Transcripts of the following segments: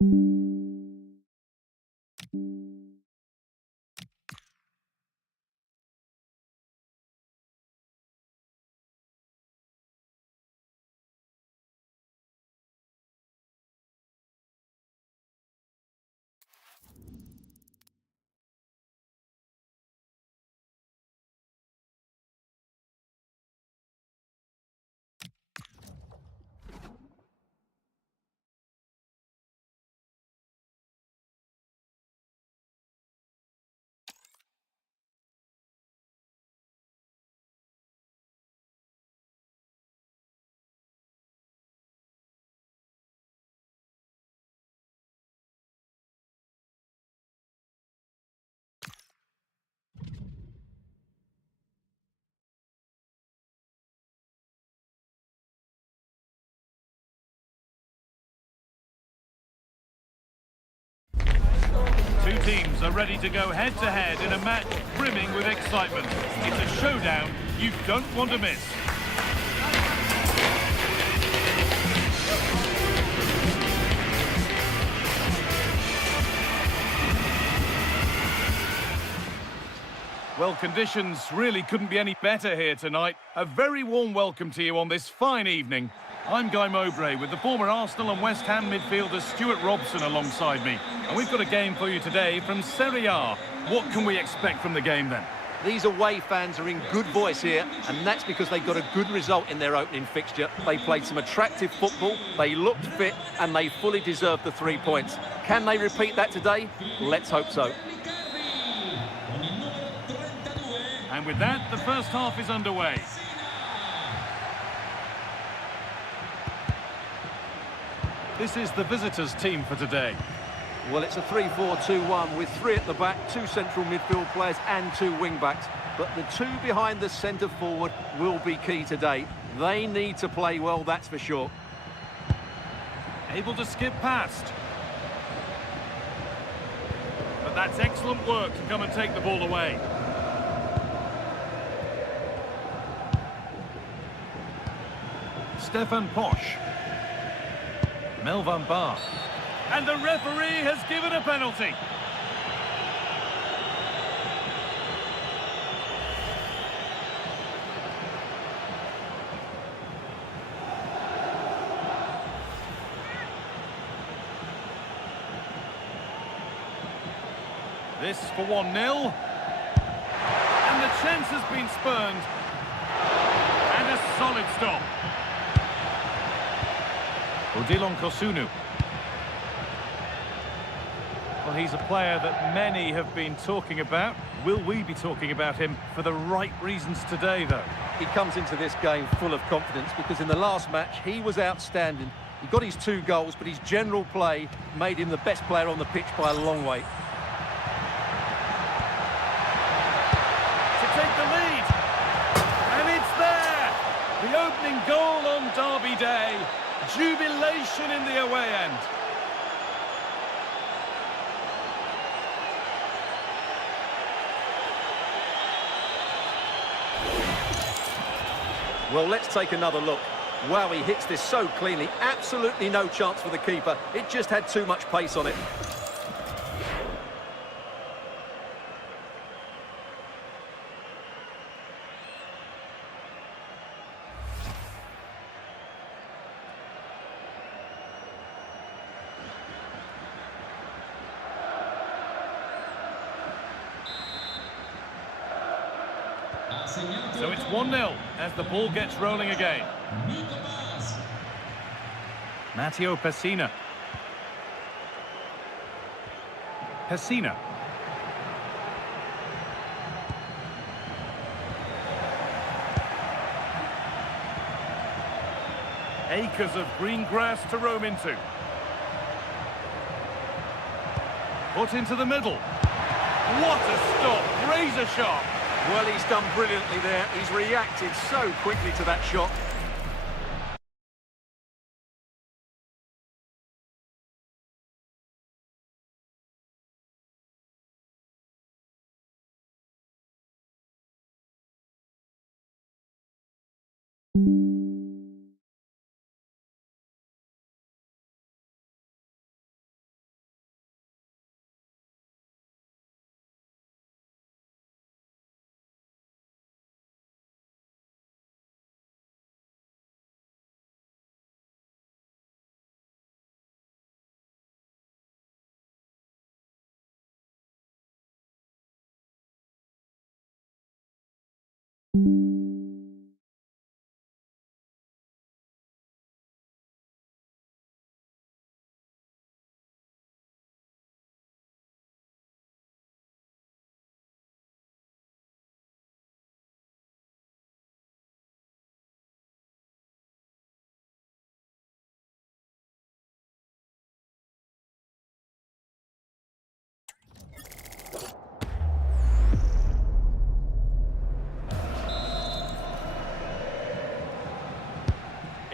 Two teams are ready to go head-to-head in a match brimming with excitement. It's a showdown you don't want to miss. Well, conditions really couldn't be any better here tonight. A very warm welcome to you on this fine evening. I'm Guy Mowbray with the former Arsenal and West Ham midfielder Stuart Robson alongside me. And we've got a game for you today from Serie A. What can we expect from the game then? These away fans are in good voice here, and that's because they got a good result in their opening fixture. They played some attractive football, they looked fit, and they fully deserved the 3 points. Can they repeat that today? Let's hope so. And with that, the first half is underway. This is the visitors' team for today. Well, it's a 3-4-2-1 with 3 at the back, 2 central midfield players and 2 wing-backs. But the 2 behind the centre-forward will be key today. They need to play well, that's for sure. Able to skip past. But that's excellent work to come and take the ball away. Stefan Posch. Melvan Bar. And the referee has given a penalty. This for 1-0. And the chance has been spurned. And a solid stop. Odilon Kosunu. Well, he's a player that many have been talking about. Will we be talking about him for the right reasons today, though? He comes into this game full of confidence because in the last match, he was outstanding. He got his 2 goals, but his general play made him the best player on the pitch by a long way. To take the lead. And it's there! The opening goal on Derby Day. Jubilation in the away end. Well, let's take another look. Wow, he hits this so cleanly. Absolutely no chance for the keeper. It just had too much pace on it. So it's 1-0 as the ball gets rolling again. Matteo Pessina. Pessina. Acres of green grass to roam into. Put into the middle. What a stop! Razor sharp! Well, he's done brilliantly there. He's reacted so quickly to that shot.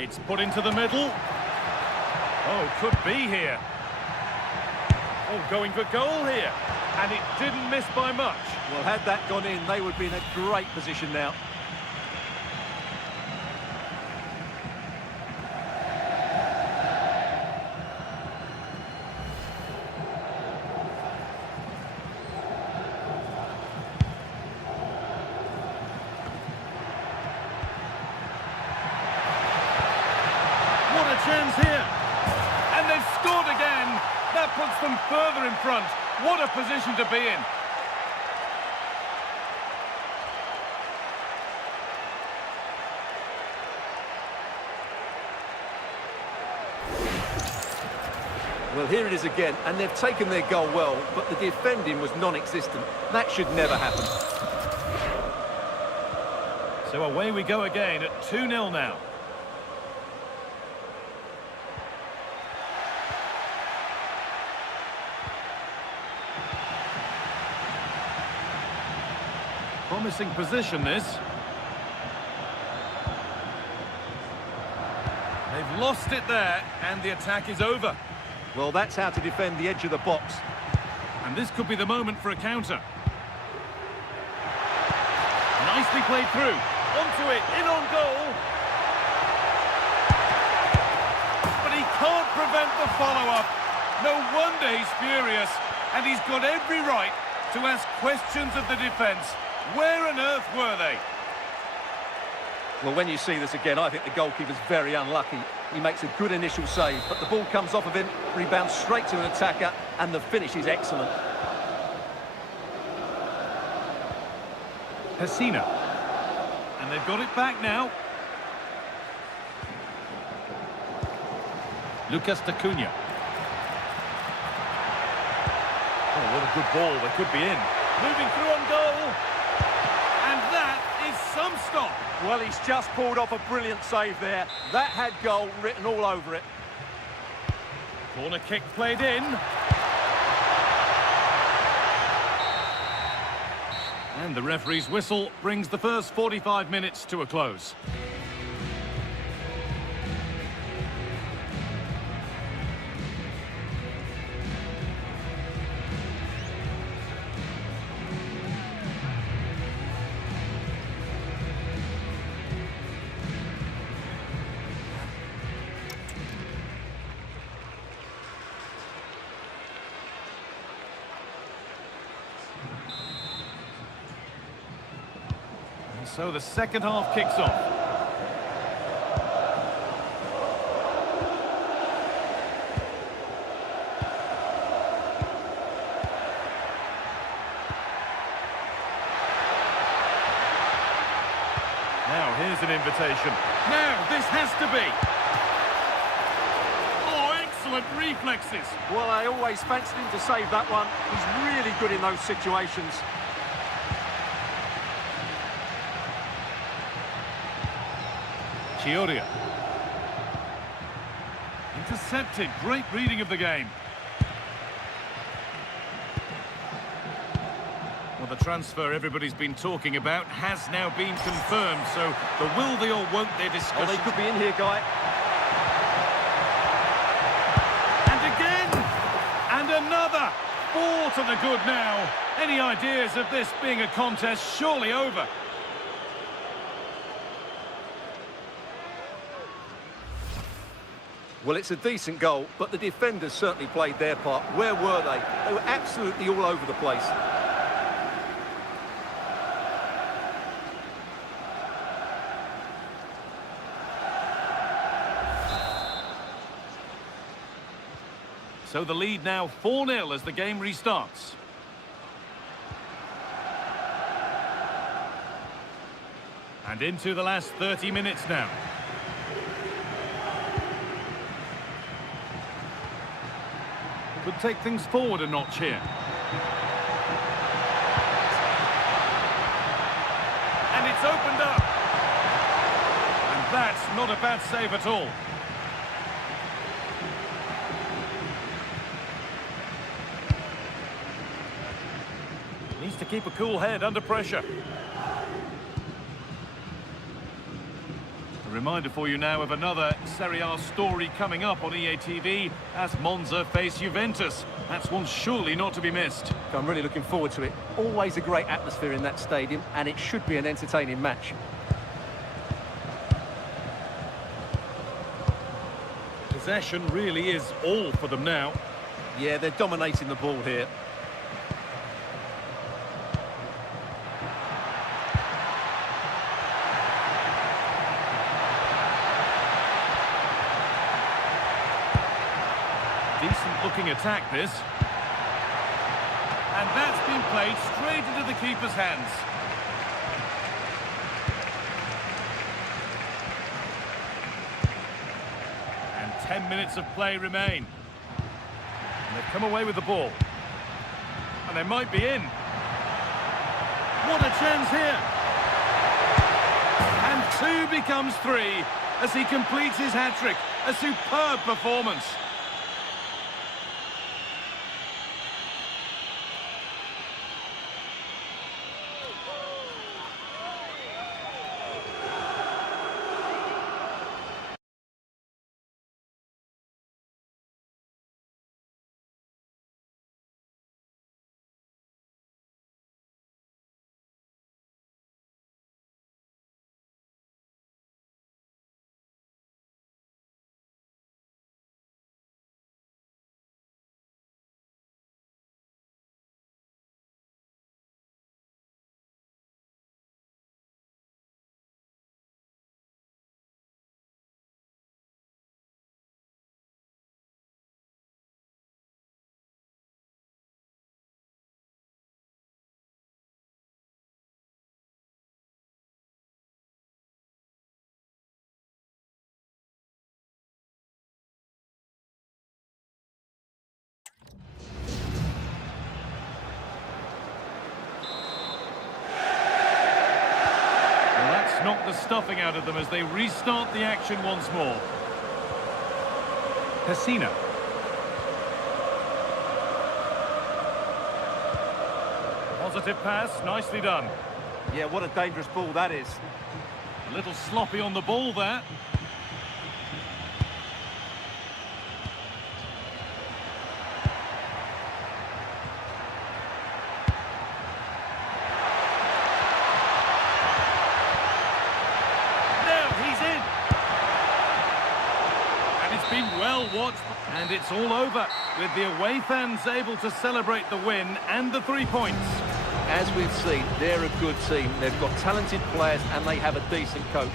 It's put into the middle. Oh, could be here. Oh, going for goal here. And it didn't miss by much. Well, had that gone in, they would be in a great position now. What a chance here. And they've scored again. That puts them further in front. What a position to be in. Well, here it is again, and they've taken their goal well, but the defending was non-existent. That should never happen. So away we go again at 2-0 now. Promising position, this. They've lost it there, and the attack is over. Well, that's how to defend the edge of the box. And this could be the moment for a counter. Nicely played through. Onto it, in on goal. But he can't prevent the follow-up. No wonder he's furious. And he's got every right to ask questions of the defence. Where on earth were they? Well, when you see this again, I think the goalkeeper's very unlucky. He makes a good initial save, but the ball comes off of him, rebounds straight to an attacker, and the finish is excellent. Pessina. And they've got it back now. Lucas Acuna. Oh, what a good ball. They could be in. Moving through on goal. And that is some stop. Well, he's just pulled off a brilliant save there. That had goal written all over it. Corner kick played in. And the referee's whistle brings the first 45 minutes to a close. So the second half kicks off. Now here's an invitation. Now this has to be. Oh, excellent reflexes. Well, I always fancied him to save that one. He's really good in those situations. Chioria. Intercepted. Great reading of the game. Well, the transfer everybody's been talking about has now been confirmed, so the will they or won't they discussion. Oh, they could be in here, Guy. And again! And another! 4 to the good now. Any ideas of this being a contest surely over? Well, it's a decent goal, but the defenders certainly played their part. Where were they? They were absolutely all over the place. So the lead now 4-0 as the game restarts. And into the last 30 minutes now. Could take things forward a notch here. And it's opened up. And that's not a bad save at all. Needs to keep a cool head under pressure. reminder for you now of another Serie A story coming up on EA TV as Monza face Juventus. That's one surely not to be missed. I'm really looking forward to it. Always a great atmosphere in that stadium, and it should be an entertaining match. Possession really is all for them now. Yeah, they're dominating the ball here. Decent looking attack this. And that's been played straight into the keeper's hands. And 10 minutes of play remain. And they've come away with the ball. And they might be in. What a chance here. And 2 becomes 3 as he completes his hat-trick. A superb performance. Knock the stuffing out of them as they restart the action once more. Pessina. Positive pass, nicely done. Yeah, what a dangerous ball that is. A little sloppy on the ball there. Been well watched, and it's all over with the away fans able to celebrate the win and the 3 points. As we've seen, they're a good team. They've got talented players and they have a decent coach.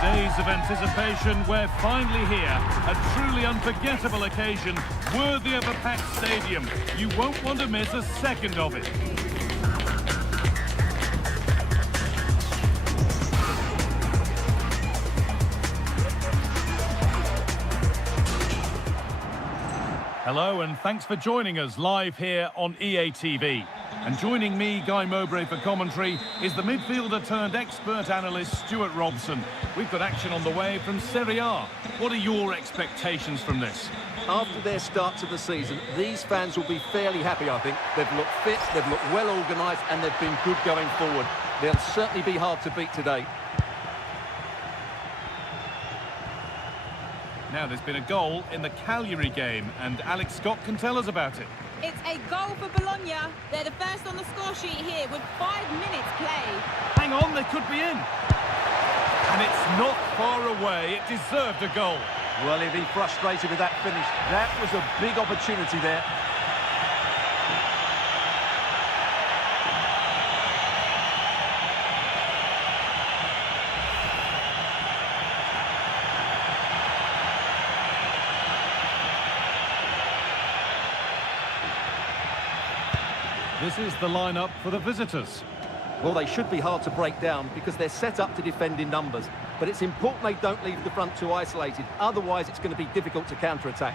Days of anticipation, we're finally here. A truly unforgettable occasion, worthy of a packed stadium. You won't want to miss a second of it. Hello and thanks for joining us live here on EA TV. And joining me, Guy Mowbray, for commentary is the midfielder turned expert analyst Stuart Robson. We've got action on the way from Serie A. What are your expectations from this? After their start to the season, these fans will be fairly happy, I think. They've looked fit, they've looked well organised, and they've been good going forward. They'll certainly be hard to beat today. Now, there's been a goal in the Cagliari game, and Alex Scott can tell us about it. It's a goal for Bologna. They're the first on the score sheet here with 5 minutes played. Hang on, they could be in. And it's not far away. It deserved a goal. Well, he'll be frustrated with that finish. That was a big opportunity there. This is the lineup for the visitors. Well, they should be hard to break down because they're set up to defend in numbers. But it's important they don't leave the front too isolated. Otherwise, it's going to be difficult to counter-attack.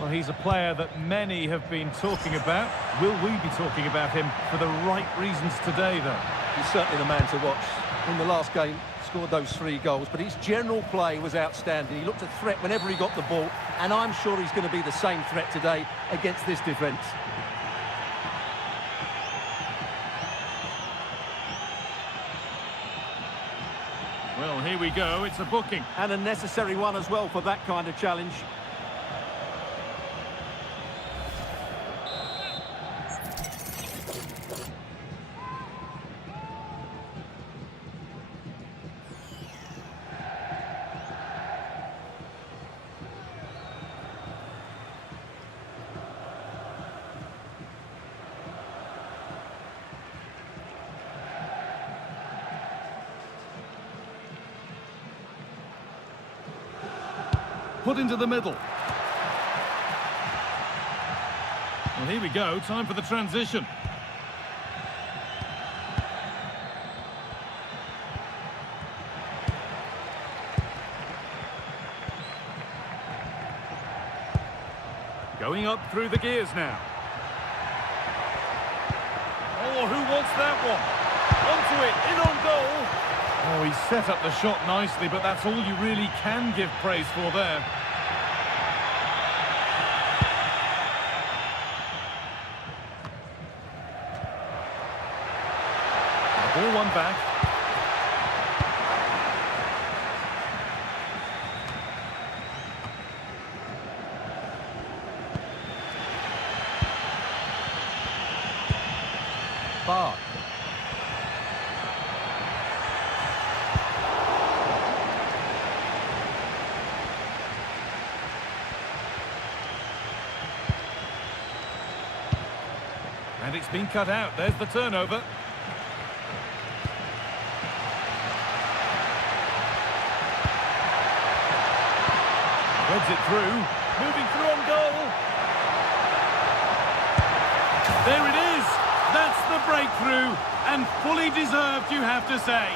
Well, he's a player that many have been talking about. Will we be talking about him for the right reasons today, though? He's certainly the man to watch. In the last game, scored those 3 goals, but his general play was outstanding. He looked a threat whenever he got the ball, and I'm sure he's going to be the same threat today against this defence. Well, here we go. It's a booking. And a necessary one as well for that kind of challenge. Put into the middle. Well, here we go. Time for the transition. Going up through the gears now. Oh, who wants that one? Onto it, in on goal. Oh, he set up the shot nicely, but that's all you really can give praise for there. The ball won back. Bar. And it's been cut out. There's the turnover. Threads it through. Moving through on goal. There it is. That's the breakthrough. And fully deserved, you have to say.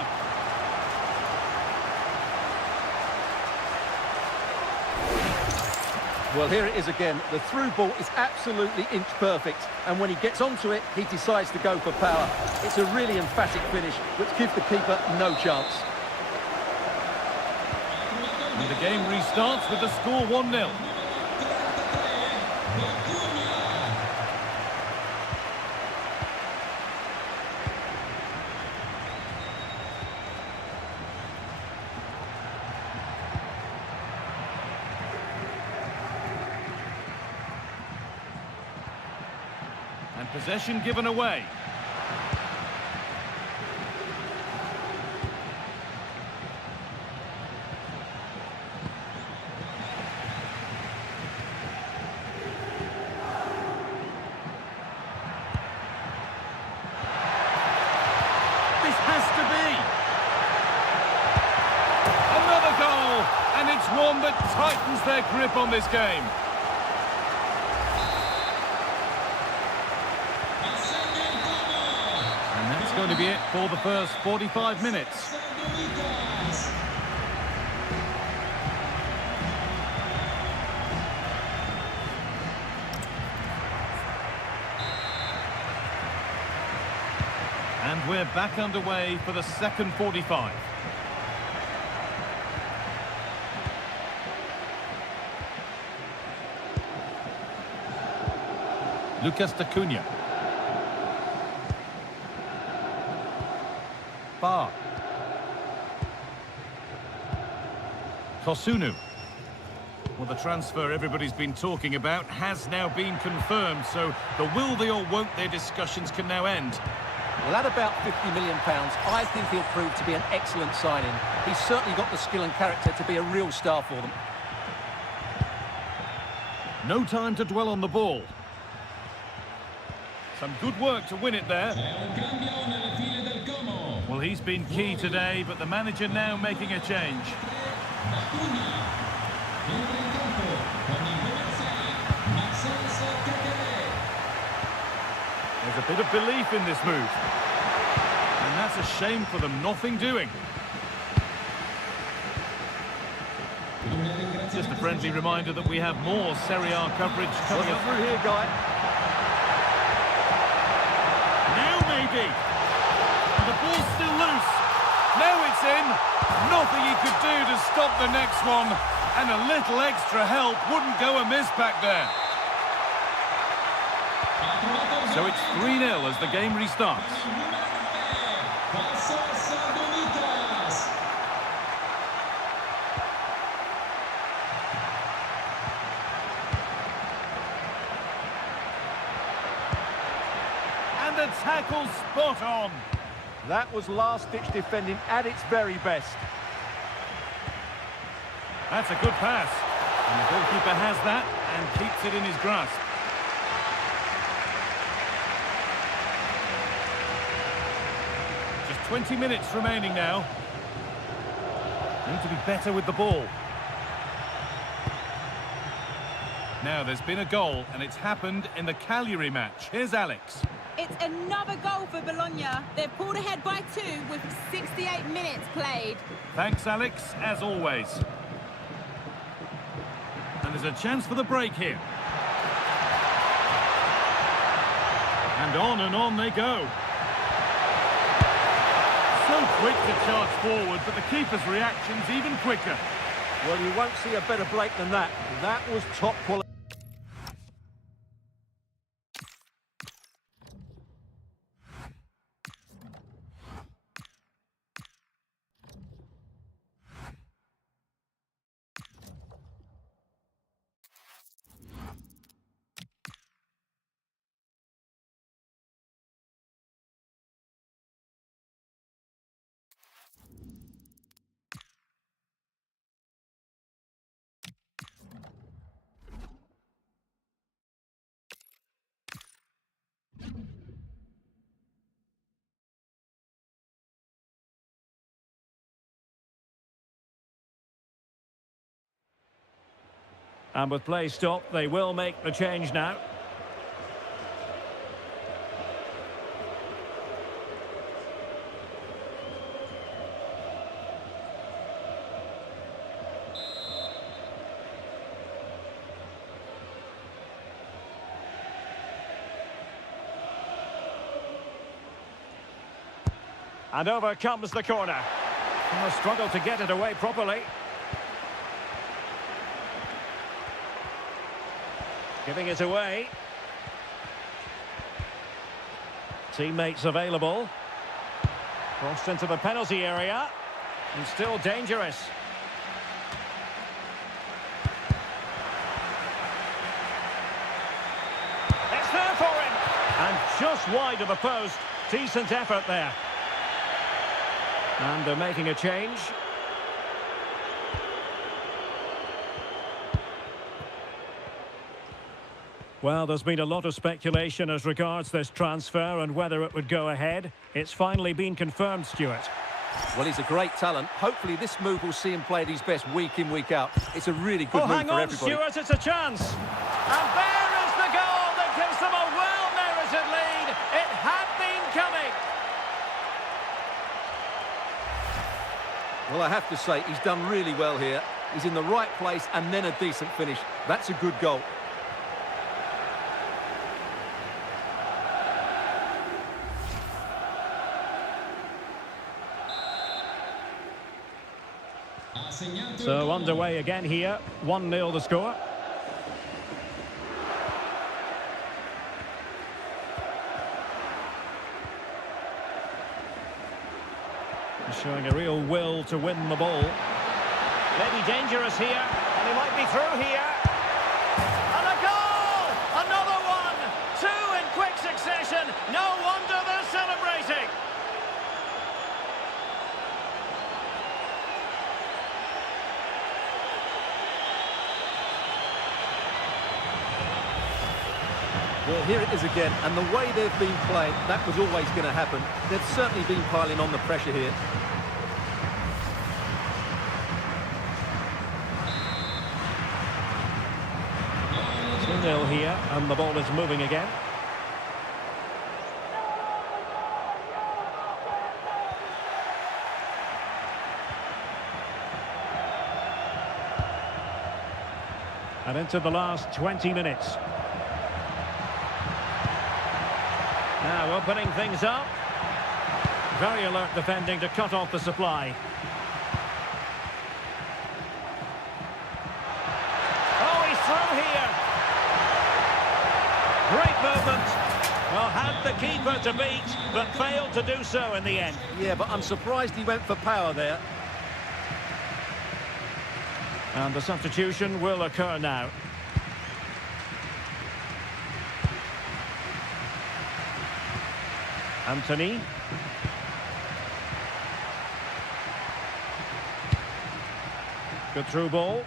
Well, here it is again. The through ball is absolutely inch perfect. And when he gets onto it, he decides to go for power. It's a really emphatic finish, which gives the keeper no chance. And the game restarts with the score 1-0. And possession given away. This has to be. Another goal, and it's one that tightens their grip on this game. going to be it for the first 45 minutes. And we're back underway for the second 45. Lucas Acuna. Bar. Kosunu. Well, the transfer everybody's been talking about has now been confirmed, so the will they or won't they discussions can now end. Well, at about £50 million, I think he'll prove to be an excellent signing. He's certainly got the skill and character to be a real star for them. No time to dwell on the ball. Some good work to win it there. Well, he's been key today, but the manager now making a change. There's a bit of belief in this move. And that's a shame for them, nothing doing. Just a friendly reminder that we have more Serie A coverage coming up. Through here, Guy. Now maybe. And the ball's still loose. Now it's in. Nothing he could do to stop the next one. And a little extra help wouldn't go amiss back there. So it's 3-0 as the game restarts. And the tackle spot on. That was last-ditch defending at its very best. That's a good pass. And the goalkeeper has that and keeps it in his grasp. Just 20 minutes remaining now. Need to be better with the ball. Now there's been a goal and it's happened in the Cagliari match. Here's Alex. It's another goal for Bologna. They've pulled ahead by 2 with 68 minutes played. Thanks, Alex, as always. And there's a chance for the break here. And on they go. So quick to charge forward, but the keeper's reaction's even quicker. Well, you won't see a better break than that. That was top quality. And with play stopped, they will make the change now. And over comes the corner. And a struggle to get it away properly. Giving it away. Teammates available. Crossed into the penalty area. And still dangerous. It's there for him. And just wide of the post. Decent effort there. And they're making a change. Well, there's been a lot of speculation as regards this transfer and whether it would go ahead. It's finally been confirmed, Stuart. Well, he's a great talent. Hopefully this move will see him play at his best week in, week out. It's a really good move for everybody. Stuart, it's a chance. And there is the goal that gives them a well-merited lead. It had been coming. Well, I have to say, he's done really well here. He's in the right place and then a decent finish. That's a good goal. So underway again here. 1-0 the score. Showing a real will to win the ball. Maybe dangerous here, and he might be through here. And a goal! Another one! Two in quick succession. No wonder they're celebrating. Well, here it is again, and the way they've been playing, that was always going to happen. They've certainly been piling on the pressure here. Nil here, and the ball is moving again. And into the last 20 minutes. Now opening things up. Very alert defending to cut off the supply. Oh, he's through here. Great movement. Well, had the keeper to beat, but failed to do so in the end. Yeah, but I'm surprised he went for power there. And the substitution will occur now. Anthony. Good through ball.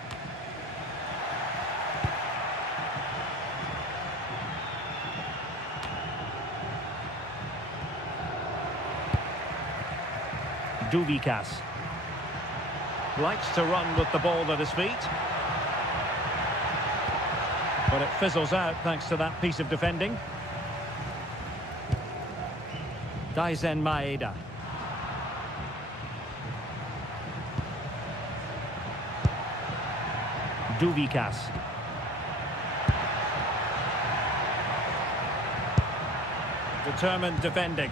Duvikas likes to run with the ball at his feet, but it fizzles out thanks to that piece of defending. Daizen Maeda. Duvikas. Determined defending.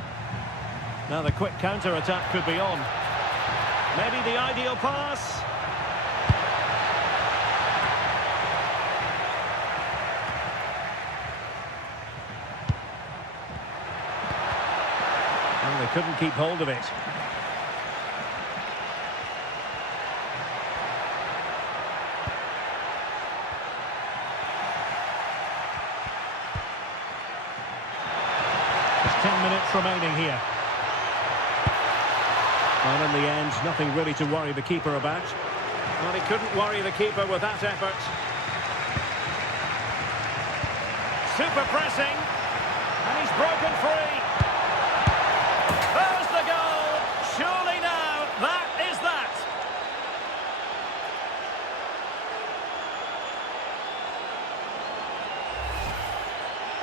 Now the quick counter-attack could be on. Maybe the ideal pass. Well, they couldn't keep hold of it. There's 10 minutes remaining here. And in the end, nothing really to worry the keeper about. Well, he couldn't worry the keeper with that effort. Super pressing. And he's broken free. There's the goal. Surely now, that is that.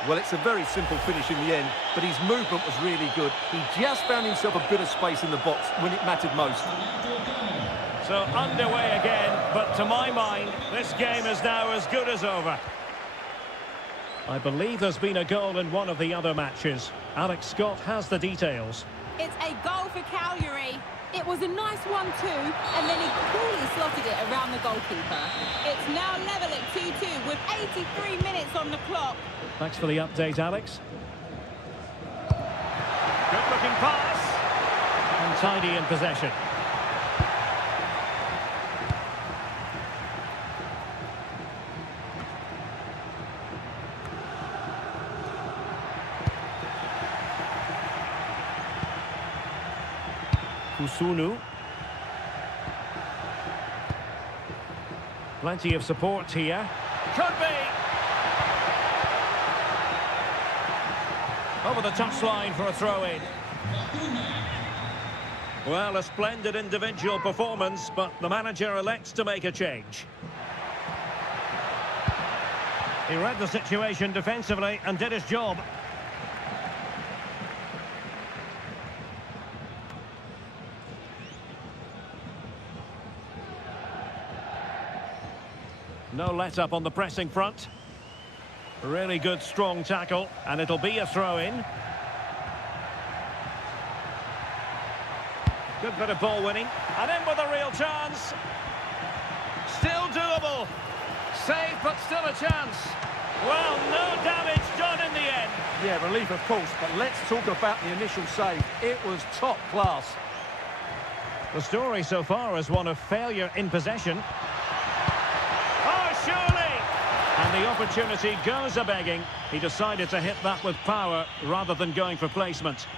Well, it's a very simple finish in the end, but his movement was really good. He just found himself a bit of space in the box when it mattered most. So underway again, but to my mind, this game is now as good as over. I believe there's been a goal in one of the other matches. Alex Scott has the details. It's a goal for Cagliari. It was a nice 1-2, and then he coolly slotted it around the goalkeeper. It's now level at 2-2 with 83 minutes on the clock. Thanks for the update, Alex. Good-looking pass. And tidy in possession. Kusunu. Plenty of support here. Could be. Over the touchline for a throw-in. Well, a splendid individual performance, but the manager elects to make a change. He read the situation defensively and did his job. No let-up on the pressing front. Really good, strong tackle, and it'll be a throw-in. Good bit of ball winning, and in with a real chance. Still doable. Save, but still a chance. Well, no damage done in the end. Yeah, relief of course, but let's talk about the initial save. It was top class. The story so far is one of failure in possession. Oh, surely! And the opportunity goes a-begging. He decided to hit that with power rather than going for placement.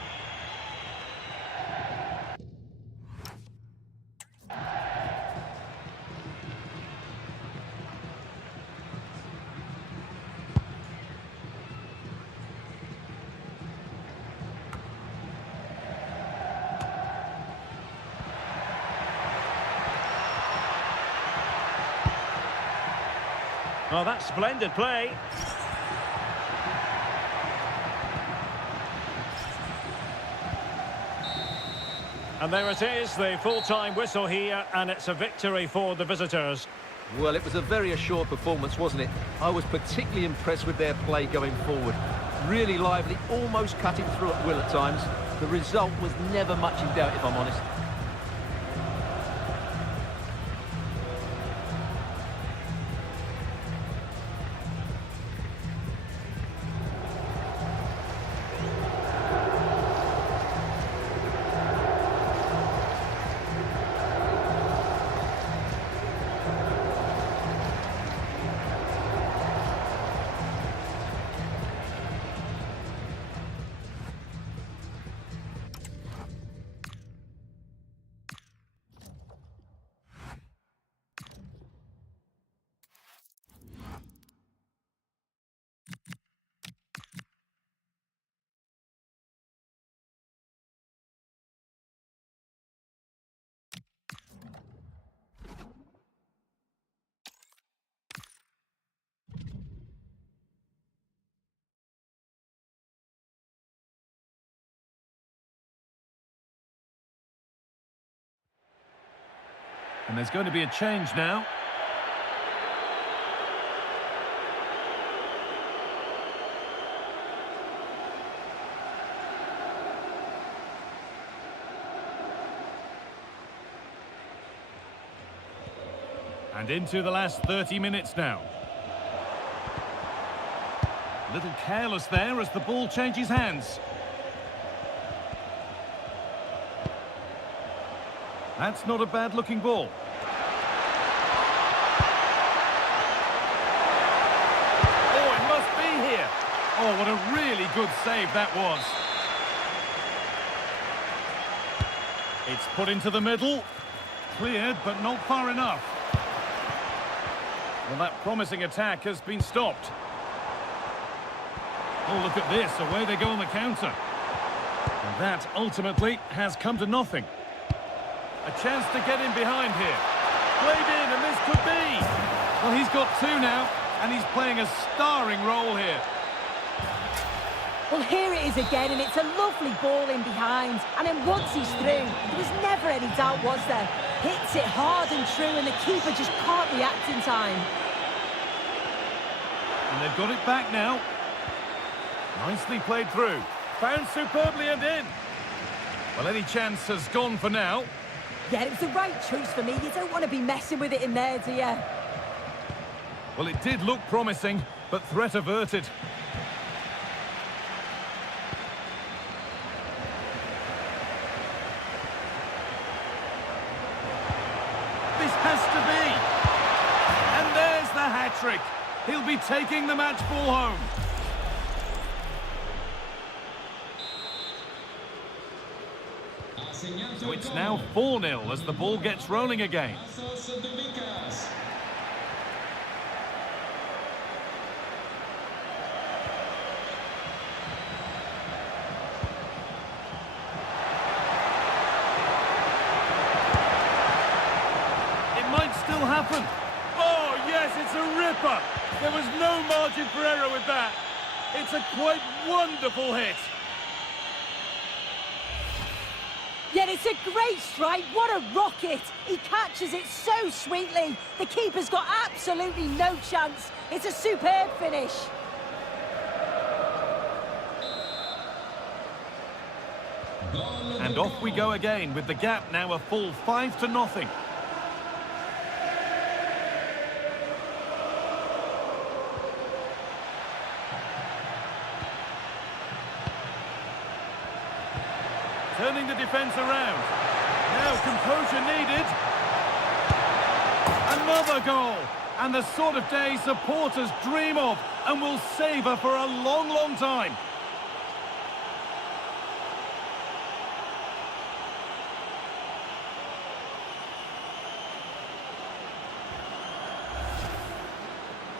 Oh, that's splendid play. And there it is, the full-time whistle here, and it's a victory for the visitors. Well, it was a very assured performance, wasn't it? I was particularly impressed with their play going forward. Really lively, almost cutting through at will at times. The result was never much in doubt, if I'm honest. And there's going to be a change now. And into the last 30 minutes now. A little careless there as the ball changes hands. That's not a bad-looking ball. Oh, it must be here. Oh, what a really good save that was. It's put into the middle. Cleared, but not far enough. Well, that promising attack has been stopped. Oh, look at this. Away they go on the counter. And that ultimately has come to nothing. A chance to get in behind here. Played in, and this could be. Well, he's got two now, and he's playing a starring role here. Well, here it is again, and it's a lovely ball in behind. And then once he's through, there was never any doubt, was there? Hits it hard and true, and the keeper just can't react in time. And they've got it back now. Nicely played through. Found superbly and in. Well, any chance has gone for now. Yeah, it was the right choice for me. You don't want to be messing with it in there, do you? Well, it did look promising, but threat averted. This has to be. And there's the hat-trick. He'll be taking the match ball home. So it's now 4-0 as the ball gets rolling again. It might still happen. Oh, yes, it's a ripper. There was no margin for error with that. It's a quite wonderful hit. Yeah, And it's a great strike. What a rocket. He catches it so sweetly. The keeper's got absolutely no chance. It's a superb finish. And off we go again, with the gap now a full 5-0. Turning the defence around. Now composure needed. Another goal. And the sort of day supporters dream of and will savour for a long, long time.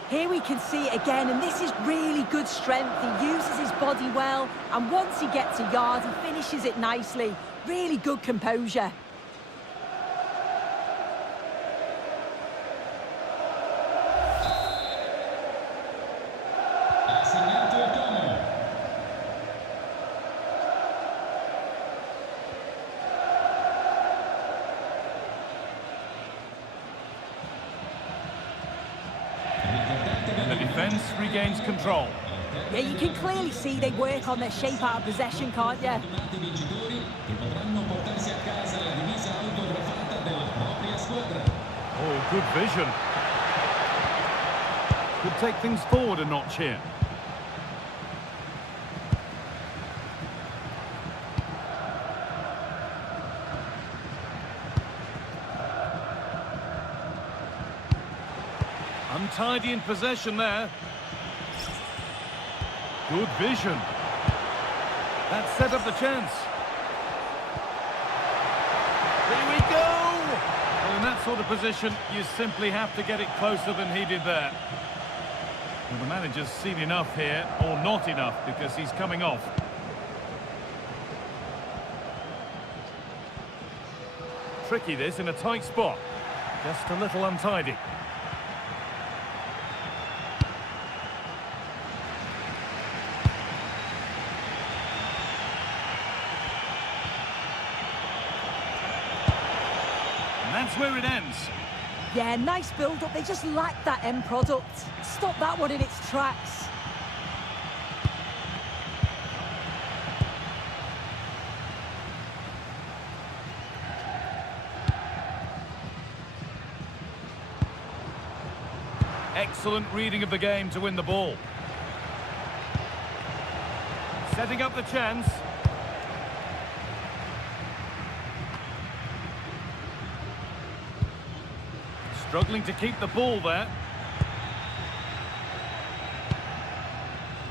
Here we can see it again, and this is really good strength. He uses his body well, and once he gets a yard, he finishes it nicely. Really good composure. And the defence regains control. Yeah, you can clearly see they work on their shape out of possession, can't you? Oh, good vision. Could take things forward a notch here. Untidy in possession there. Good vision. That set up the chance. Here we go! Well, in that sort of position, you simply have to get it closer than he did there. Well, the manager's seen enough here, or not enough, because he's coming off. Tricky this in a tight spot. Just a little untidy. And that's where it ends. Yeah, nice build-up. They just lack that end product. Stop that one in its tracks. Excellent reading of the game to win the ball. Setting up the chance. Struggling to keep the ball there.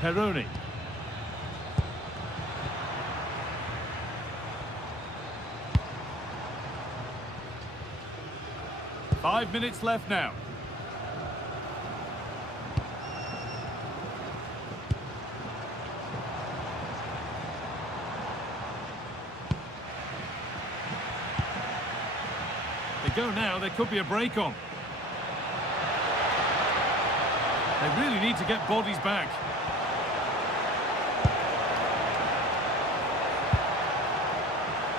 Peroni. Five minutes left now. They go now, there could be a break on. They really need to get bodies back.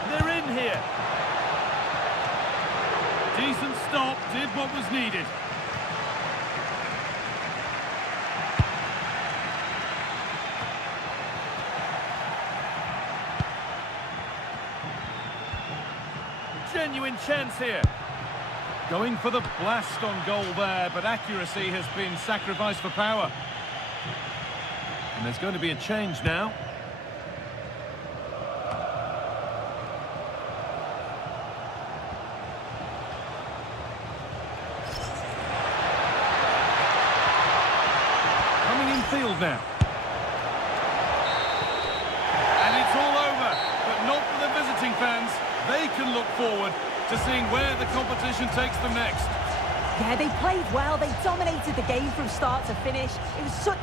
They're in here. Decent stop, did what was needed. Genuine chance here. Going for the blast on goal there, but accuracy has been sacrificed for power. And there's going to be a change now. Coming in field now. And it's all over, but not for the visiting fans. They can look forward to seeing where the competition takes them next. Yeah, they played well. They dominated the game from start to finish. It was such...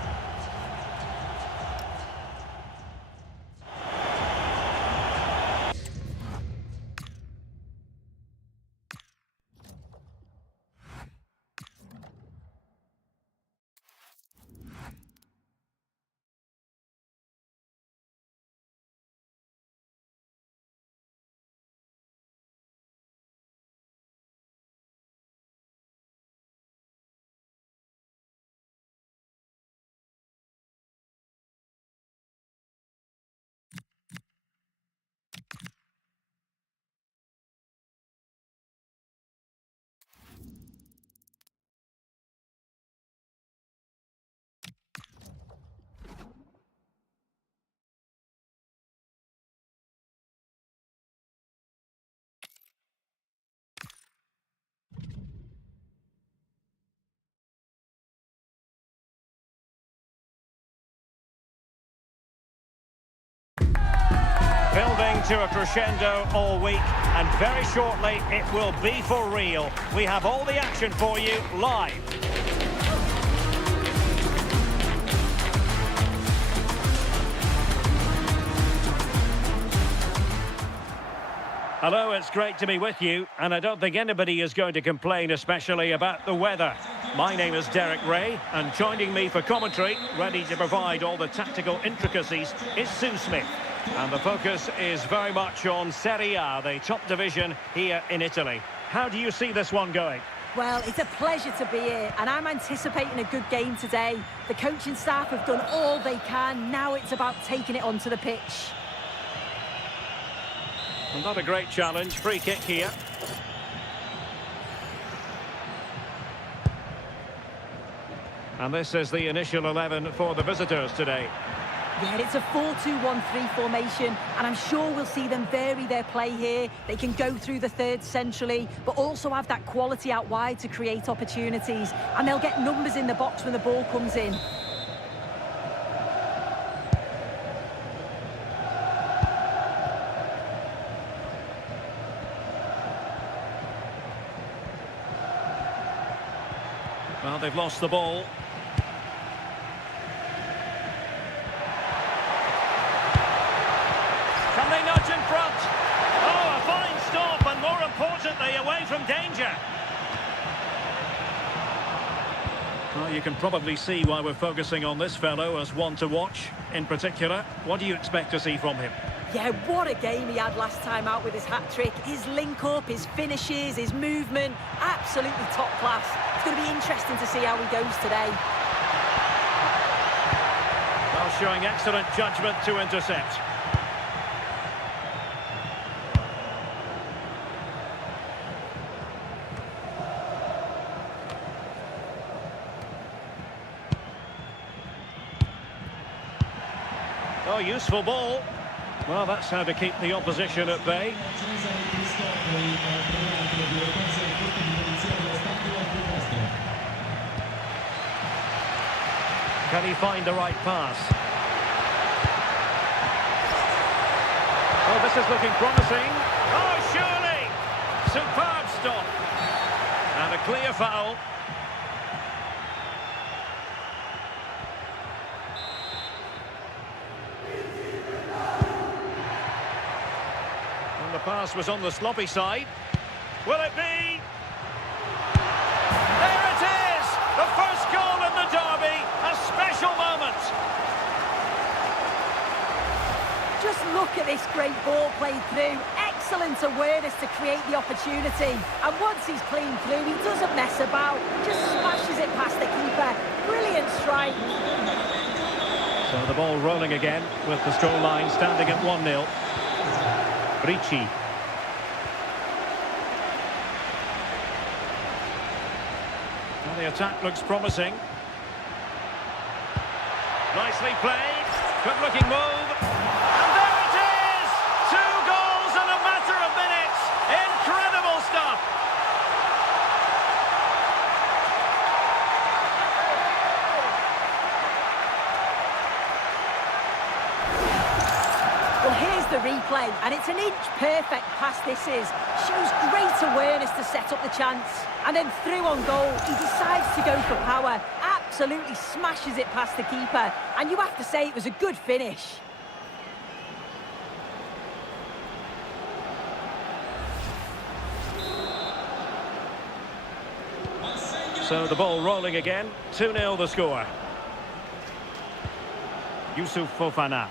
building to a crescendo all week, and very shortly it will be for real. We have all the action for you live. Hello, it's great to be with you, and I don't think anybody is going to complain, especially about the weather. My name is Derek Ray, and joining me for commentary, ready to provide all the tactical intricacies, is Sue Smith. And the focus is very much on Serie A, the top division here in Italy. How do you see this one going? Well, it's a pleasure to be here, and I'm anticipating a good game today. The coaching staff have done all they can. Now it's about taking it onto the pitch. Well, not a great challenge. Free kick here. And this is the initial 11 for the visitors today. Yeah, it's a 4-2-1-3 formation, and I'm sure we'll see them vary their play here. They can go through the third centrally, but also have that quality out wide to create opportunities. And they'll get numbers in the box when the ball comes in. Well, they've lost the ball. Can they nudge in front? Oh, a fine stop, and more importantly, away from danger. Well, you can probably see why we're focusing on this fellow as one to watch. In particular, what do you expect to see from him? Yeah, what a game he had last time out with his hat-trick. His link-up, his finishes, his movement, absolutely top class. It's going to be interesting to see how he goes today. Well, showing excellent judgment to intercept. Oh, useful ball. Well, that's how to keep the opposition at bay. Can he find the right pass? Oh, this is looking promising. Oh, surely! Superb stop. And a clear foul. The pass was on the sloppy side. Will it be? There it is! The first goal in the derby. A special moment. Just look at this great ball played through. Excellent awareness to create the opportunity. And once he's clean through, he doesn't mess about. Just smashes it past the keeper. Brilliant strike. So the ball rolling again with the scoreline standing at 1-0. Ricci. Well, the attack looks promising. Nicely played. Good looking move. And there it is! 2 goals in a matter of minutes. Incredible stuff. Well, here's the replay, and it's an inch-perfect pass this is. Shows great awareness to set up the chance. And then through on goal, he decides to go for power. Absolutely smashes it past the keeper. And you have to say it was a good finish. So the ball rolling again. 2-0 the score. Yusuf Fofana.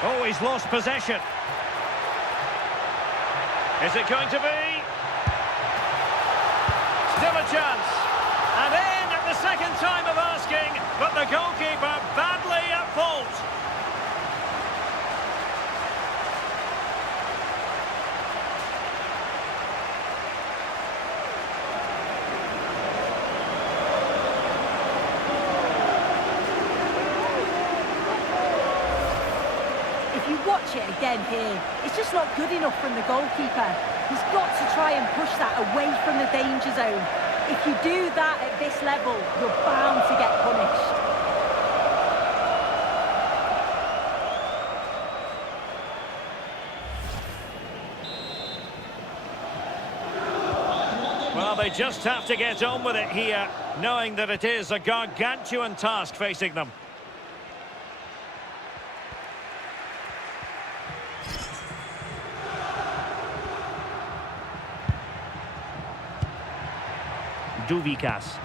Oh, he's lost possession. Is it going to be? Still a chance. And in at the second time of asking, but the goalkeeper badly at fault. If you watch it again here, it's just not good enough from the goalkeeper. He's got to try and push that away from the danger zone. If you do that at this level, you're bound to get punished. Well, they just have to get on with it here, knowing that it is a gargantuan task facing them. Duvikas.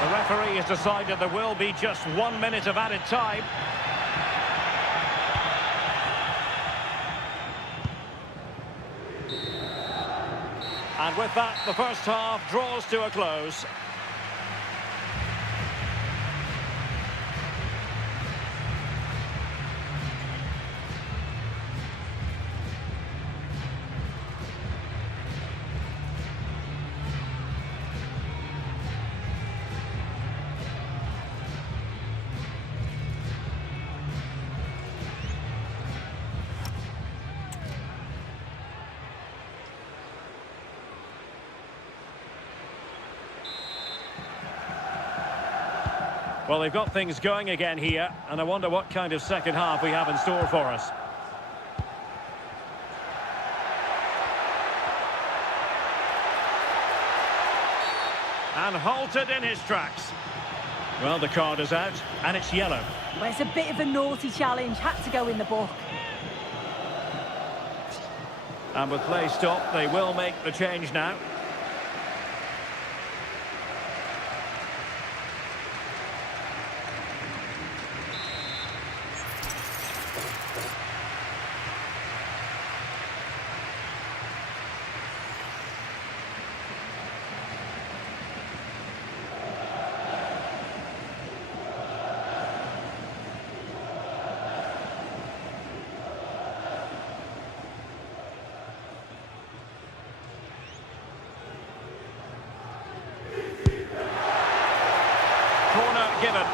The referee has decided there will be just 1 minute of added time. And with that, the first half draws to a close. Well, they've got things going again here, and I wonder what kind of second half we have in store for us. And halted in his tracks. Well, the card is out, and it's yellow. Well, it's a bit of a naughty challenge, had to go in the book. And with play stopped, they will make the change now. Corner given.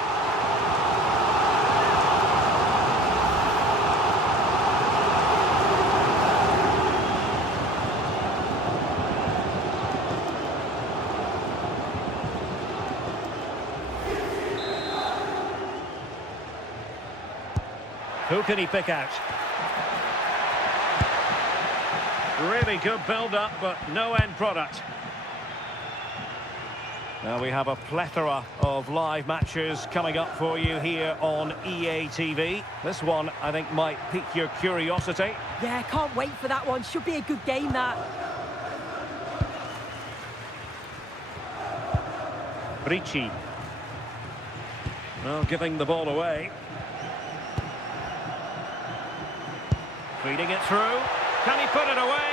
Who can he pick out? Really good build-up, but no end product. Now we have a plethora of live matches coming up for you here on EA TV. This one, I think, might pique your curiosity. Yeah, can't wait for that one. Should be a good game, that. Ricci. Well, giving the ball away. Feeding it through. Can he put it away?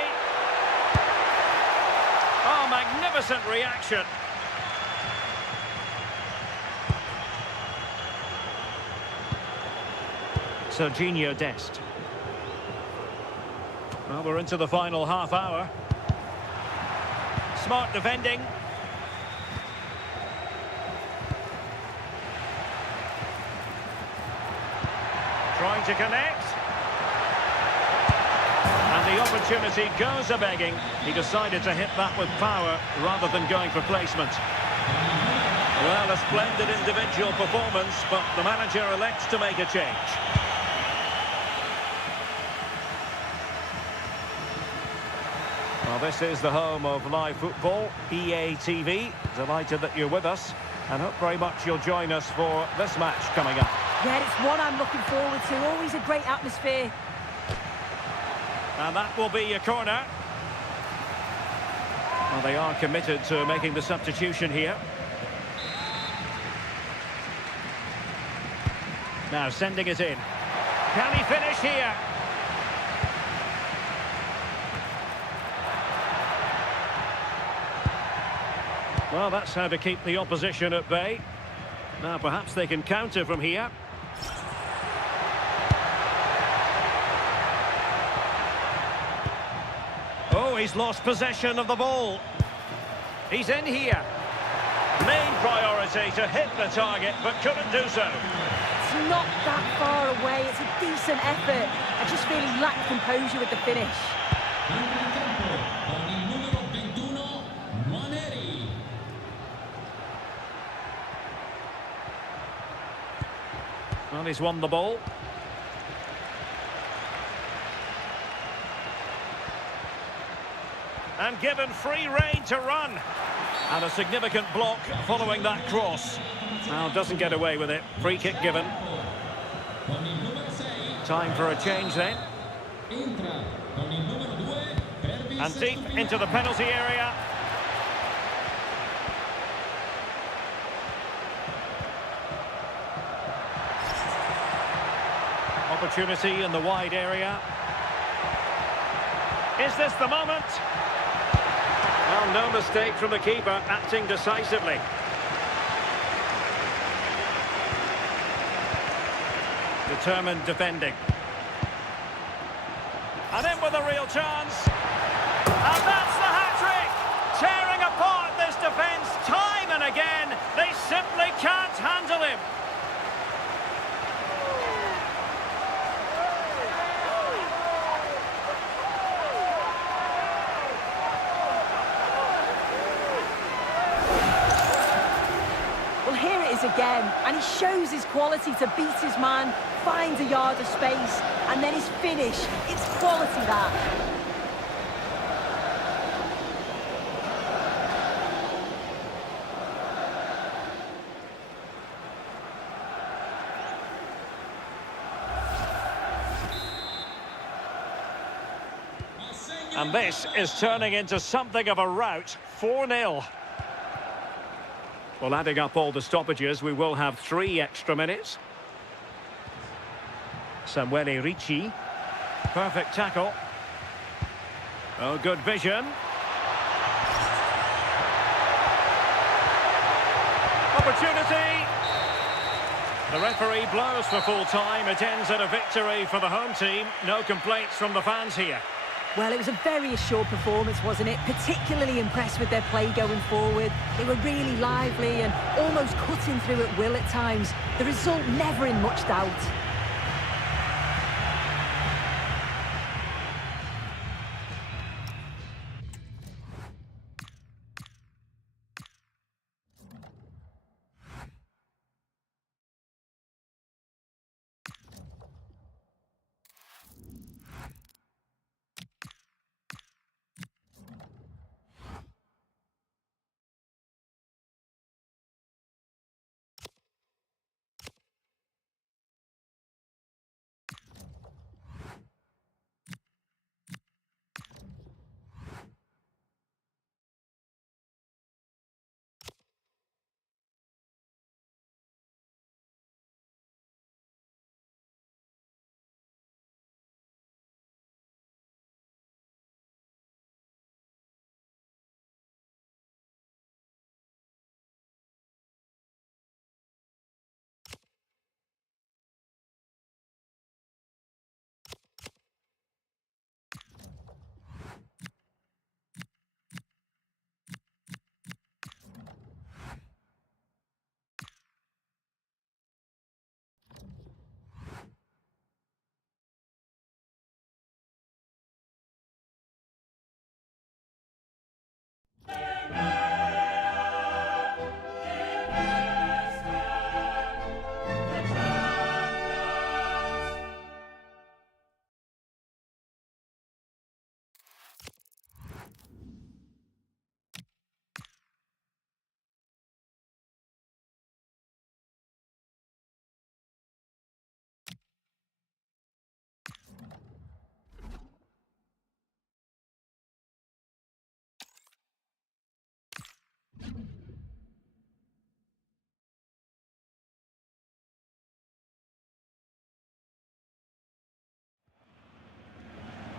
Oh, magnificent reaction. Serginho Dest. Well, we're into the final half hour. Smart defending. Trying to connect. And the opportunity goes a-begging. He decided to hit that with power rather than going for placement. Well, a splendid individual performance, but the manager elects to make a change. Well, this is the home of live football, EA TV. Delighted that you're with us, and hope very much you'll join us for this match coming up. Yeah, it's one I'm looking forward to. Always a great atmosphere. And that will be your corner. Well, they are committed to making the substitution here. Now sending it in. Can he finish here? Well, that's how to keep the opposition at bay. Now perhaps they can counter from here. Oh, he's lost possession of the ball. He's in here. Main priority to hit the target, but couldn't do so. It's not that far away. It's a decent effort. I just feel he lacked composure with the finish. Well, he's won the ball. And given free rein to run. And a significant block following that cross. Now doesn't get away with it. Free kick given. Time for a change then. And deep into the penalty area. Opportunity in the wide area. Is this the moment? Well, no mistake from the keeper, acting decisively. Determined defending. And in with a real chance. And that's the hat-trick! Tearing apart this defence time and again. They simply can't handle him. Again, and he shows his quality to beat his man, finds a yard of space, and then his finish. It's quality, that. And this is turning into something of a rout. 4-0. Well, adding up all the stoppages, we will have 3 extra minutes. Samuele Ricci. Perfect tackle. Oh, good vision. Opportunity. The referee blows for full time. It ends in a victory for the home team. No complaints from the fans here. Well, it was a very assured performance, wasn't it? Particularly impressed with their play going forward. They were really lively and almost cutting through at will at times. The result never in much doubt.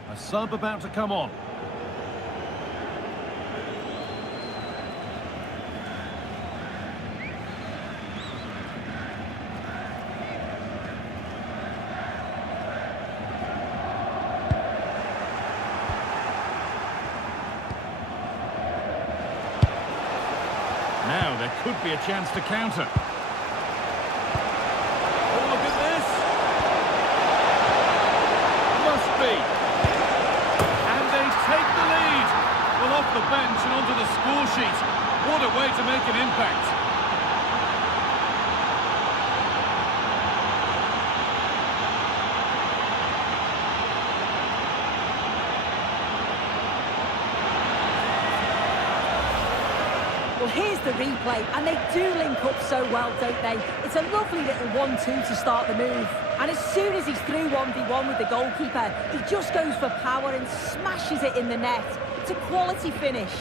A sub about to come on. Now there could be a chance to counter. Oh, look at this! onto the score sheet. What a way to make an impact. Well, here's the replay, and they do link up so well, don't they? It's a lovely little 1-2 to start the move. And as soon as he's through 1v1 with the goalkeeper, he just goes for power and smashes it in the net. It's a quality finish.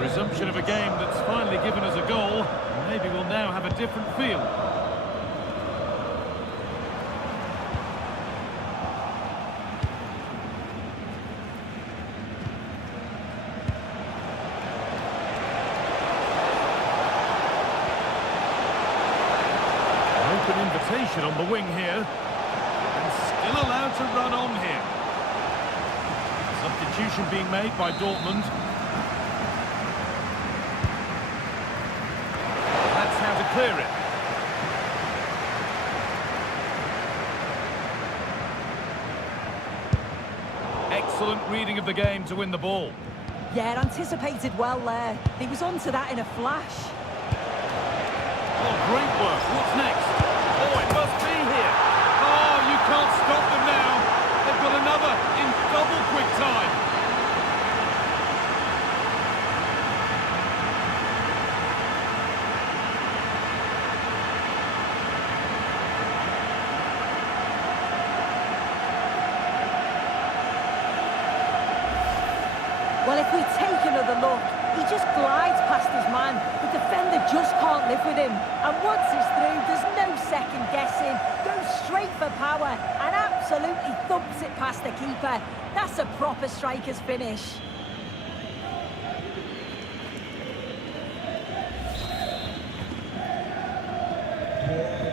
Resumption of a game that's finally given us a goal. Maybe we'll now have a different feel. Open invitation on the wing here. And still allowed to run on here. Substitution being made by Dortmund. Clear it. Excellent reading of the game to win the ball. Yeah, anticipated well there. He was onto that in a flash. Oh, great work. What's next? Oh, it must be here. Oh, you can't stop them now. They've got another in double quick time. Well, if we take another look, he just glides past his man. The defender just can't live with him. And once he's through, there's no second guessing. Goes straight for power and absolutely thumps it past the keeper. That's a proper striker's finish.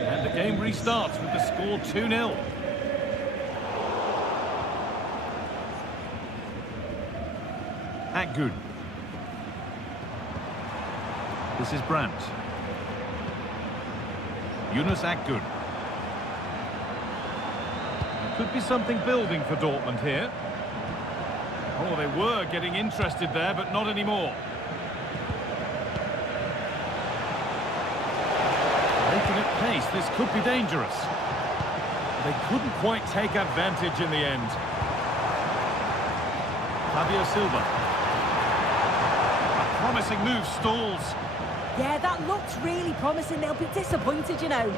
And the game restarts with the score 2-0. Good. This is Brandt. Yunus Akgün. There could be something building for Dortmund here. Oh, they were getting interested there, but not anymore. Making at pace, this could be dangerous. They couldn't quite take advantage in the end. Fabio Silva. Promising move stalls. Yeah, that looks really promising. They'll be disappointed, you know.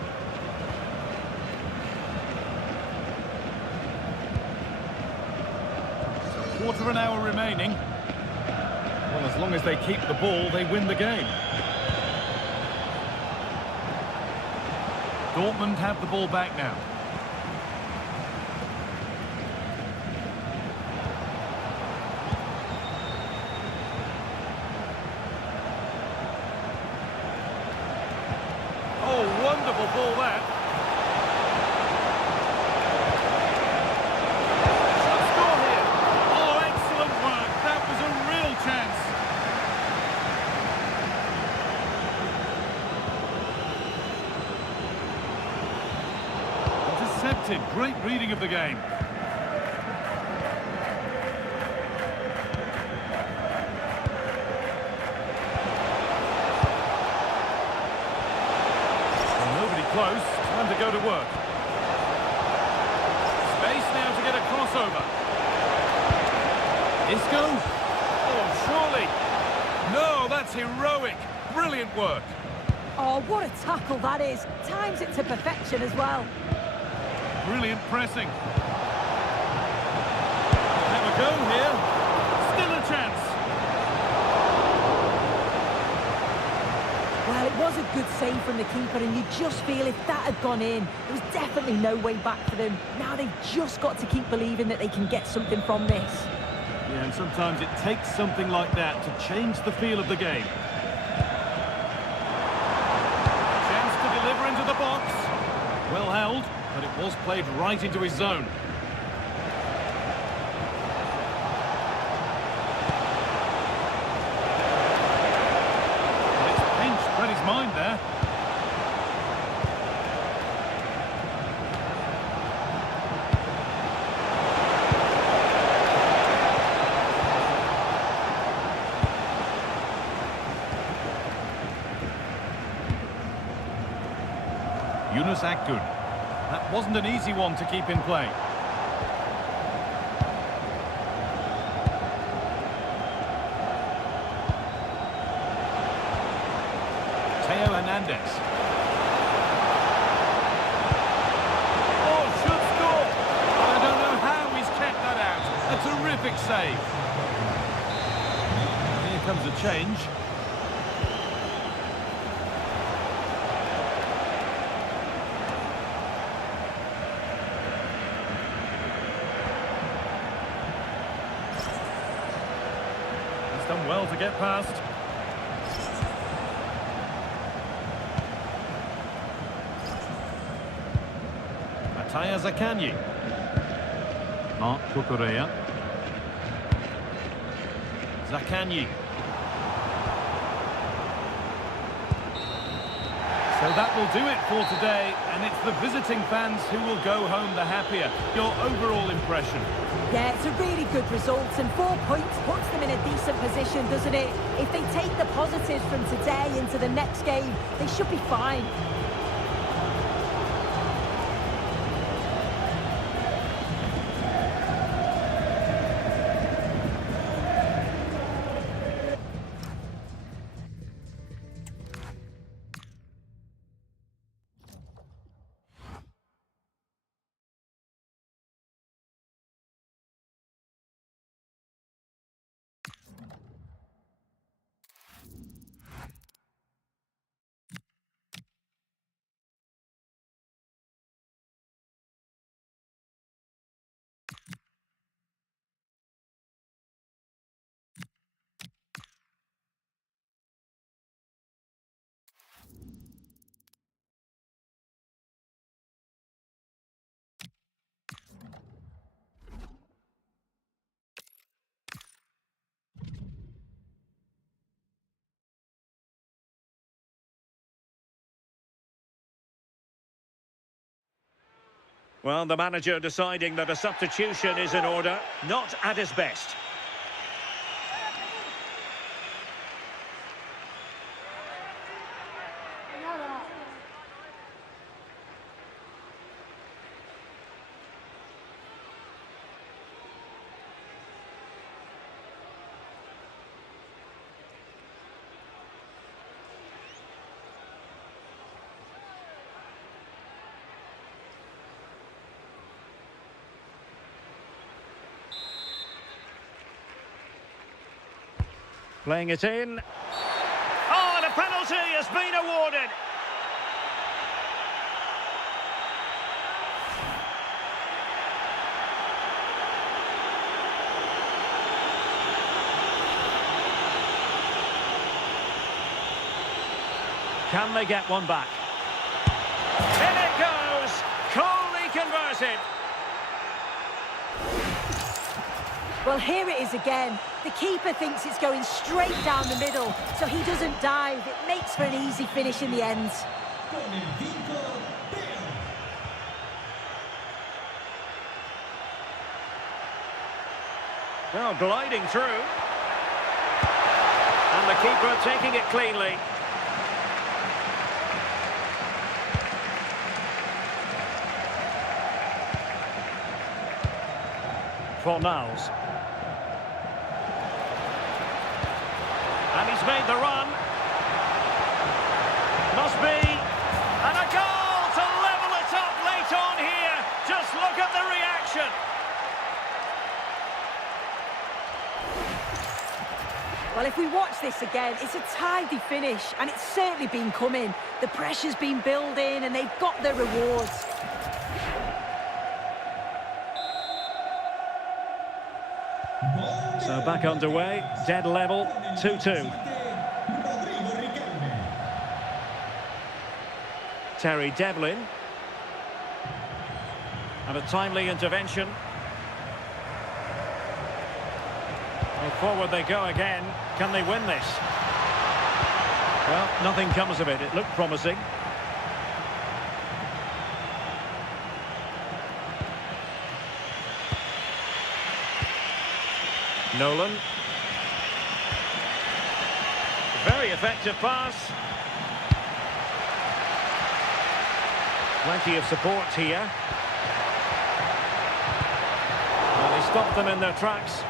So quarter of an hour remaining. Well, as long as they keep the ball, they win the game. Dortmund have the ball back now. Wonderful ball there. Shot score here. Oh, excellent work. That was a real chance. Intercepted. Great reading of the game. Close, time to go to work. Space now to get a crossover. Isco? Oh, surely. No, that's heroic. Brilliant work. Oh, what a tackle that is. Times it to perfection as well. Brilliant pressing. Have a go here. Still a chance. Well, it was a good save from the keeper, and you just feel if that had gone in, there was definitely no way back for them. Now they've just got to keep believing that they can get something from this. Yeah, and sometimes it takes something like that to change the feel of the game. Chance to deliver into the box. Well held, but it was played right into his zone. Yunus Akgün. That wasn't an easy one to keep in play. Theo Hernandez. Oh, should score! I don't know how he's kept that out. A terrific save. Here comes a change. He's done well to get past. Zakanyi. Mark Cucurella. Zakanyi. So that will do it for today, and it's the visiting fans who will go home the happier. Your overall impression? Yeah, it's a really good result, and 4 points puts them in a decent position, doesn't it? If they take the positives from today into the next game, they should be fine. Well, the manager deciding that a substitution is in order, not at his best. Playing it in. Oh, and a penalty has been awarded. Can they get one back? In it goes! Coolly converted. Well, here it is again. The keeper thinks it's going straight down the middle, so he doesn't dive. It makes for an easy finish in the end. Well, gliding through. And the keeper taking it cleanly. Fornals. And he's made the run. Must be. And a goal to level it up late on here. Just look at the reaction. Well, if we watch this again, it's a tidy finish, and it's certainly been coming. The pressure's been building, and they've got their rewards. So back underway, dead level, 2-2. Terry Devlin. And a timely intervention. Well, forward they go again. Can they win this? Well, nothing comes of it. It looked promising. Nolan. Very effective pass. Plenty of support here. Well, they stopped them in their tracks.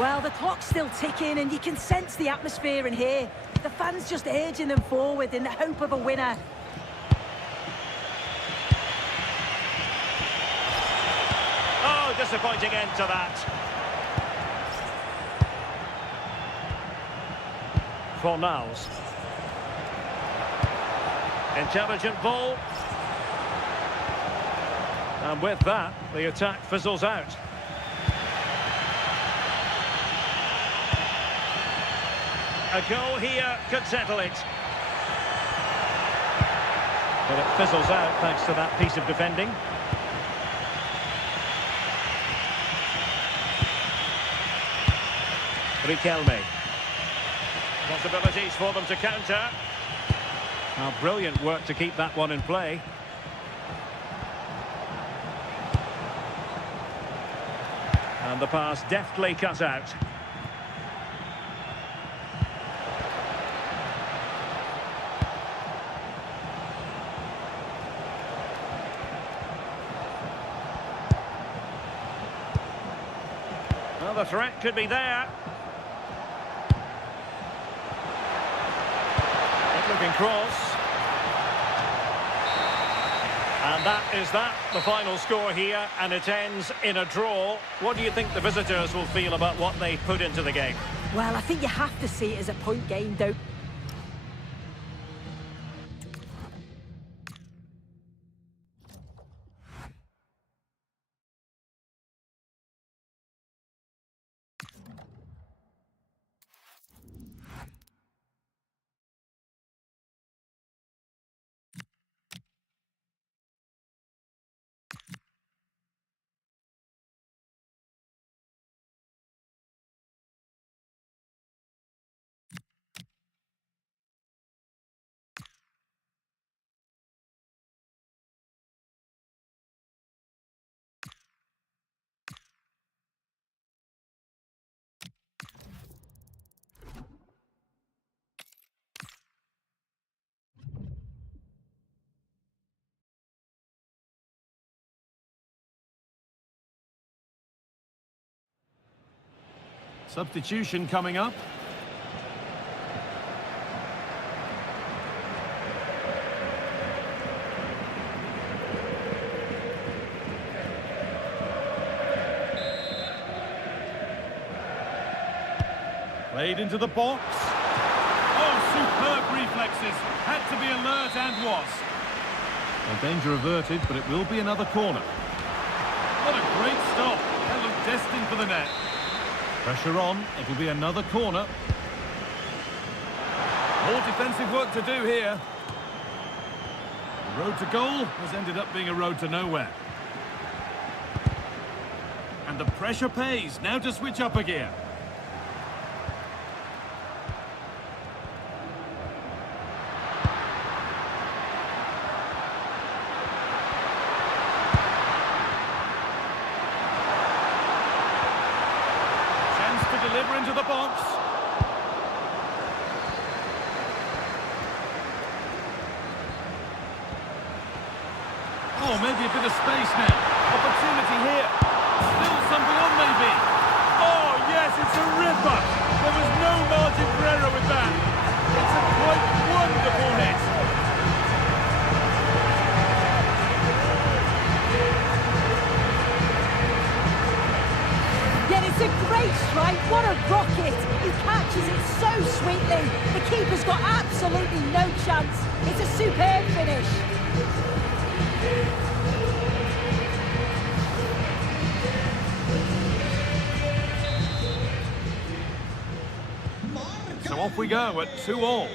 Well, the clock's still ticking and you can sense the atmosphere in here. The fans just urging them forward in the hope of a winner. Oh, disappointing end to that. Fornals. Intelligent ball. And with that, the attack fizzles out. A goal here could settle it. But it fizzles out thanks to that piece of defending. Riquelme. Possibilities for them to counter. Now, brilliant work to keep that one in play. And the pass deftly cut out. Well, the threat could be there. Looking cross. And that is that, the final score here, and it ends in a draw. What do you think the visitors will feel about what they put into the game? Well, I think you have to see it as a point game, though. Substitution coming up. Played into the box. Oh, superb reflexes. Had to be alert and was. Well, danger averted, but it will be another corner. What a great stop. That looked destined for the net. Pressure on, it'll be another corner. More defensive work to do here. The road to goal has ended up being a road to nowhere. And the pressure pays, now to switch up a gear. Deliver into the box. Oh, maybe a bit of space now. Opportunity here. Still something on, maybe. Oh, yes, it's a ripper. There was no margin for error with that. It's a quite wonderful hit. It's a great strike, what a rocket! He catches it so sweetly. The keeper's got absolutely no chance. It's a superb finish. So off we go at 2-2.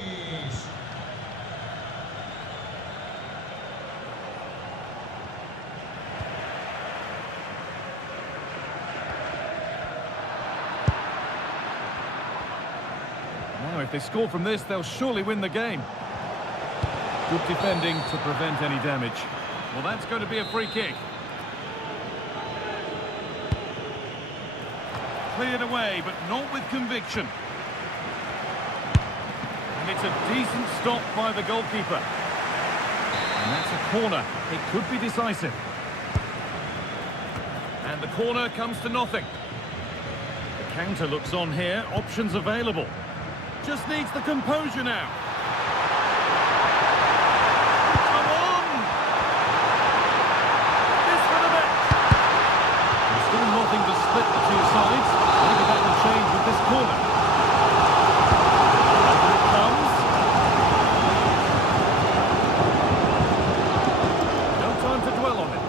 If they score from this, they'll surely win the game. Good defending to prevent any damage. Well, that's going to be a free kick. cleared away, but not with conviction. And it's a decent stop by the goalkeeper. And that's a corner. It could be decisive. And the corner comes to nothing. The counter looks on here. Options available. Just needs the composure now. Come on! This for the bench. There's still nothing to split the two sides. Maybe that will change with this corner. Over it comes. No time to dwell on it.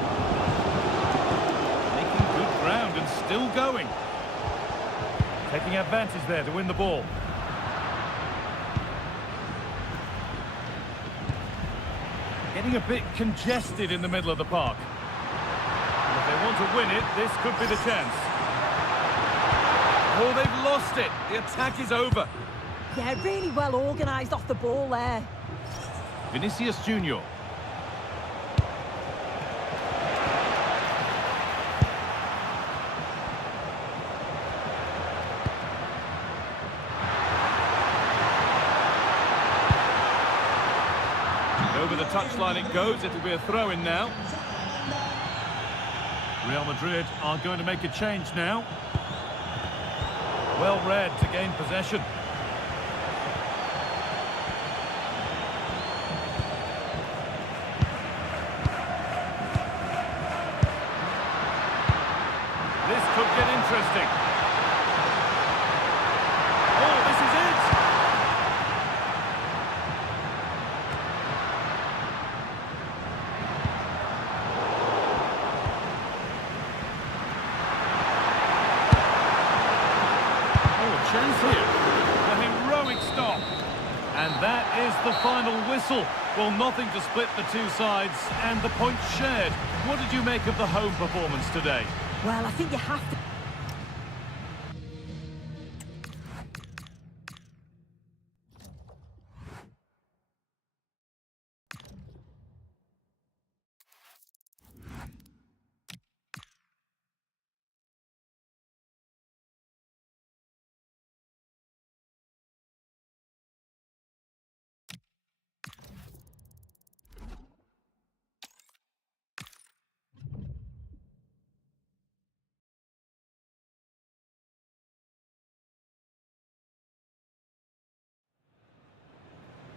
Making good ground and still going. Taking advantage there to win the ball. Getting a bit congested in the middle of the park. And if they want to win it, this could be the chance. Oh, they've lost it. The attack is over. Yeah, really well organised off the ball there. Vinicius Junior. Over the touchline it goes. It'll be a throw-in now. Real Madrid are going to make a change now. Well read to gain possession. This could get interesting. Oh, this is it! Chance here. A heroic stop. And that is the final whistle. Well, nothing to split the two sides and the points shared. What did you make of the home performance today? Well, I think you have to...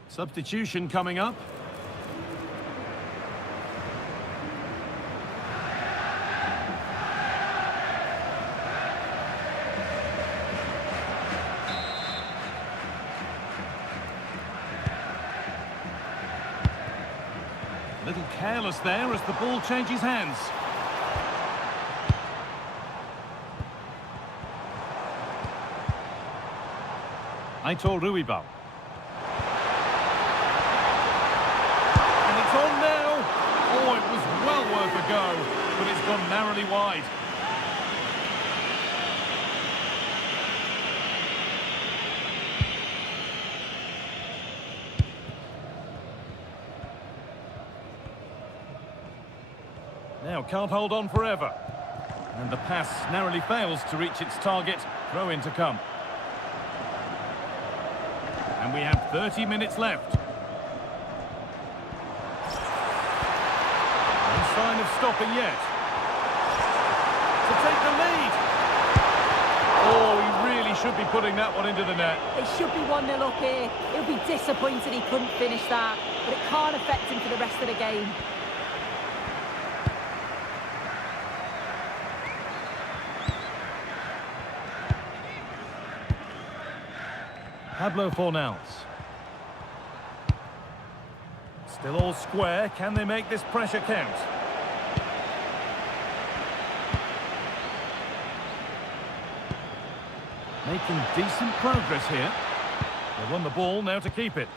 Substitution coming up. A little careless there as the ball changes hands. Aitor Ruibal. On now. Oh, it was well worth a go, but it's gone narrowly wide. Now can't hold on forever. And the pass narrowly fails to reach its target. Throw in to come. And we have 30 minutes left. Sign of stopping yet. To take the lead. Oh, he really should be putting that one into the net. It should be 1-0 up here. He'll be disappointed he couldn't finish that, but it can't affect him for the rest of the game. Pablo Fornals. Still all square. Can they make this pressure count? Making decent progress here. They won the ball, now to keep it.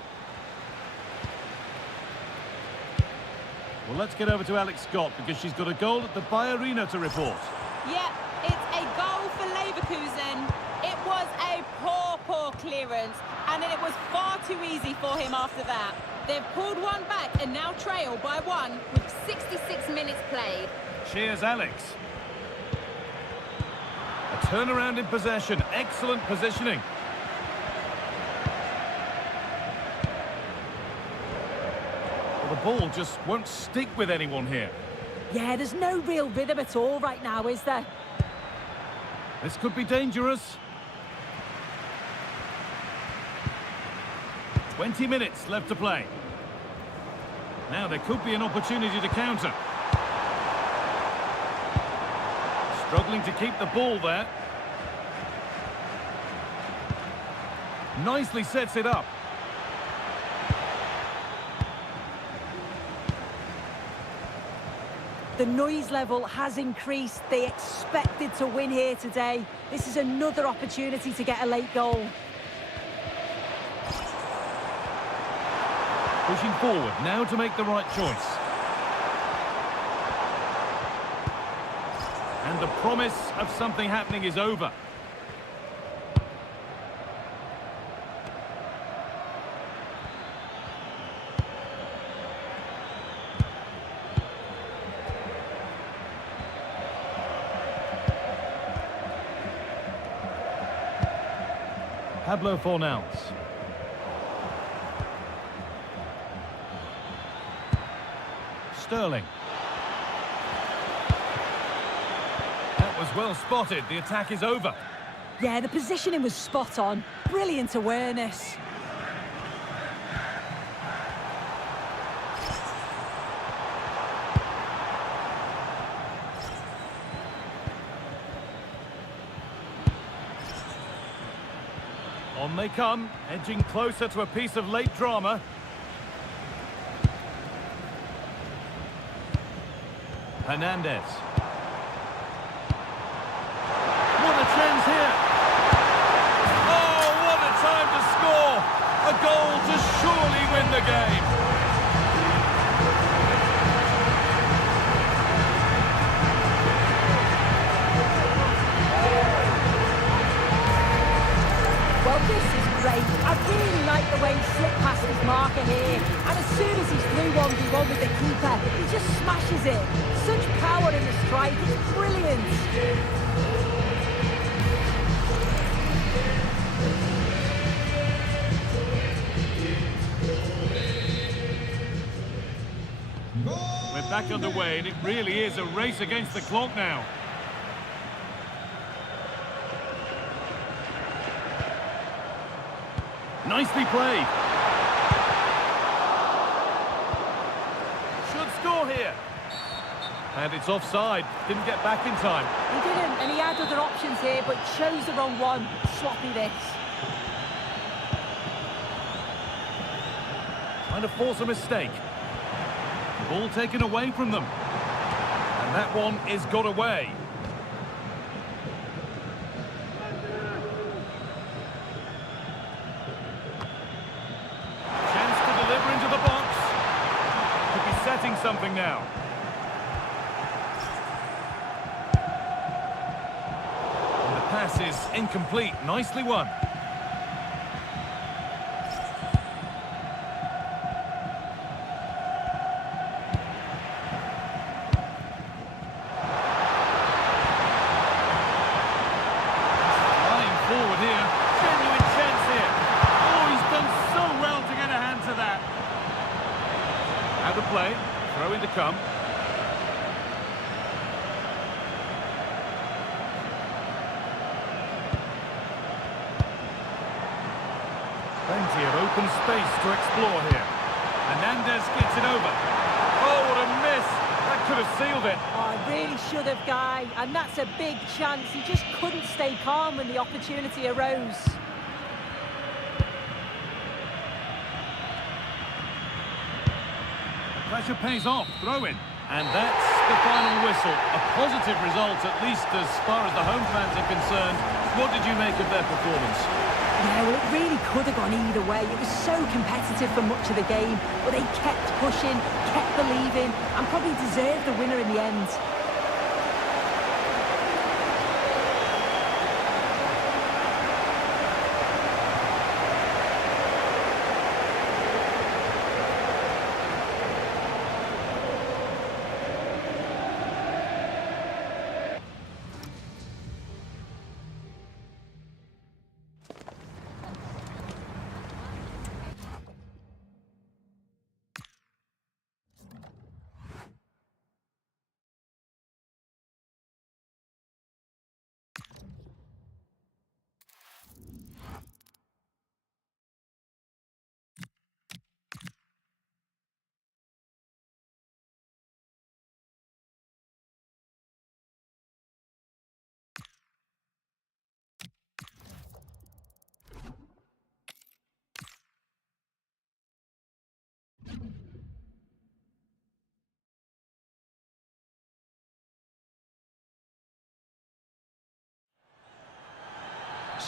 Well, let's get over to Alex Scott because she's got a goal at the Bayerina to report. Yeah, it's a goal for Leverkusen. It was a poor clearance, and then it was far too easy for him after that. They've pulled one back and now trail by one with 66 minutes played. Cheers, Alex. A turnaround in possession. Excellent positioning. Well, the ball just won't stick with anyone here. Yeah, there's no real rhythm at all right now, is there? This could be dangerous. 20 minutes left to play. Now there could be an opportunity to counter. Struggling to keep the ball there. Nicely sets it up. The noise level has increased. They expected to win here today. This is another opportunity to get a late goal. Pushing forward now to make the right choice. And the promise of something happening is over. Pablo Fornals. Sterling. That was well spotted. The attack is over. Yeah, the positioning was spot on. Brilliant awareness. On they come, edging closer to a piece of late drama. Hernandez. What a chance here! Oh, what a time to score! A goal to surely win the game. Well, this is great. I really like the way he slipped past his marker here. And as soon as he's through 1v1 with the keeper, he just smashes it. Such power in the strike. It's brilliant. We're back underway, and it really is a race against the clock now. Nicely played. Should score here. And it's offside. Didn't get back in time. He didn't, and he had other options here, but chose the wrong one. Sloppy this. Trying to force a mistake. Ball taken away from them. And that one is got away. Chance to deliver into the box. Could be setting something now. And the pass is incomplete. Nicely won. Forward here, genuine chance here. Oh, he's done so well to get a hand to that. Out of play, throw in to come. Plenty of open space to explore here. Hernandez gets it over. Oh, what a miss! That could have sealed it. Oh, really should have, Guy. And that's a big chance. He just couldn't stay calm when the opportunity arose. Pressure pays off, throw in. And that's the final whistle. A positive result, at least as far as the home fans are concerned. What did you make of their performance? Yeah, well, it really could have gone either way. It was so competitive for much of the game, but they kept pushing, kept believing, and probably deserved the winner in the end.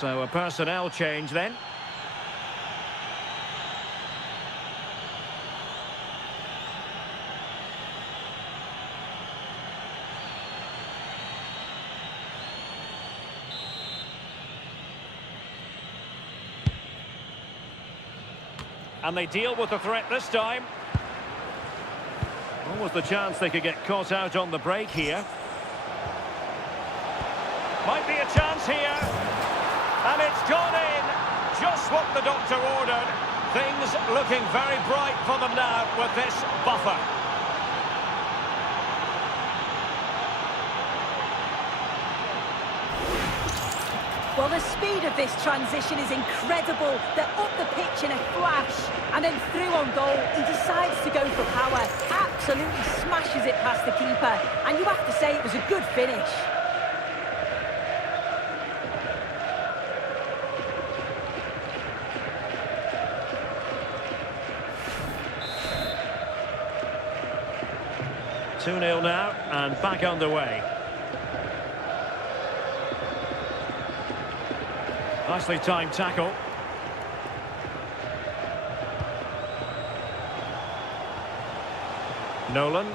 So a personnel change then. And they deal with the threat this time. What was the chance they could get caught out on the break here? Might be a chance here. And it's gone in. Just what the doctor ordered. Things looking very bright for them now with this buffer. Well, the speed of this transition is incredible. They're up the pitch in a flash. And then through on goal, he decides to go for power. Absolutely smashes it past the keeper. And you have to say it was a good finish. Two 0 now, and back underway. Nicely timed tackle. Nolan.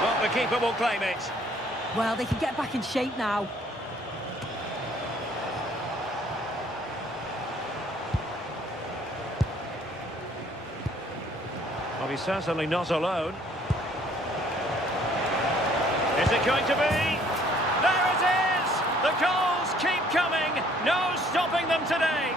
Well, the keeper will claim it. Well, they can get back in shape now. Well, he's certainly not alone. Is it going to be? There it is! The goals keep coming. No stopping them today.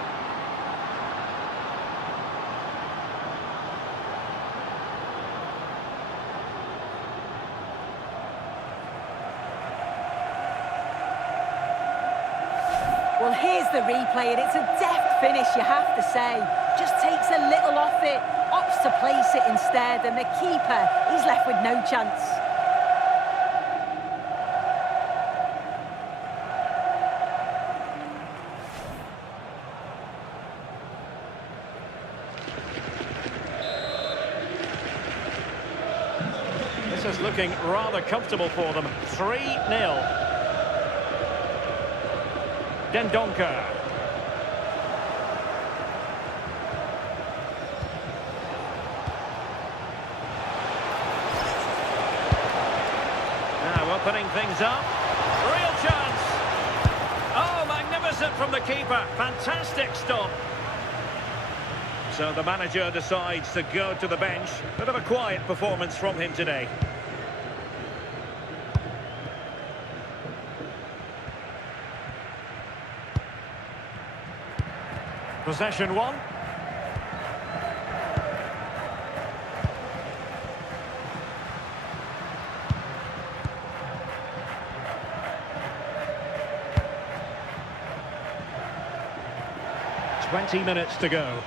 Well, here's the replay, and it's a deft finish, you have to say. Just takes a little off it, opts to place it instead, and the keeper, he's left with no chance. This is looking rather comfortable for them. 3-0. Dendonker. Now opening things up. Real chance. Oh, magnificent from the keeper. Fantastic stop. So the manager decides to go to the bench. Bit of a quiet performance from him today. Possession one. "20 minutes to go.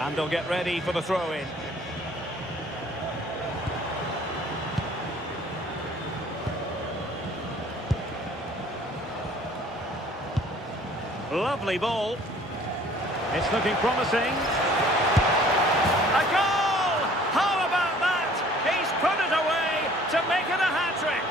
And they'll get ready for the throw-in. Lovely ball. It's looking promising. A goal! How about that? He's put it away to make it a hat-trick.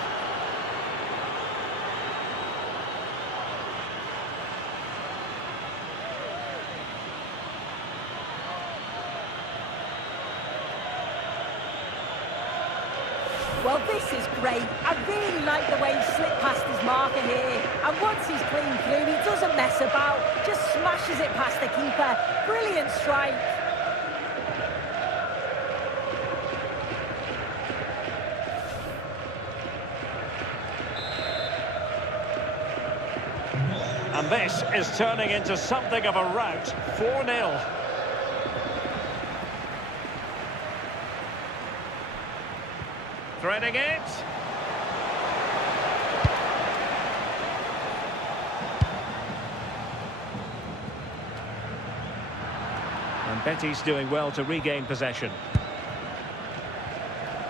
Well, this is great. I really like the way he slipped past his marker here. And once he's clean through, he doesn't mess about, just smashes it past the keeper. Brilliant strike. And this is turning into something of a rout. 4-0. Threading it. And Betty's doing well to regain possession.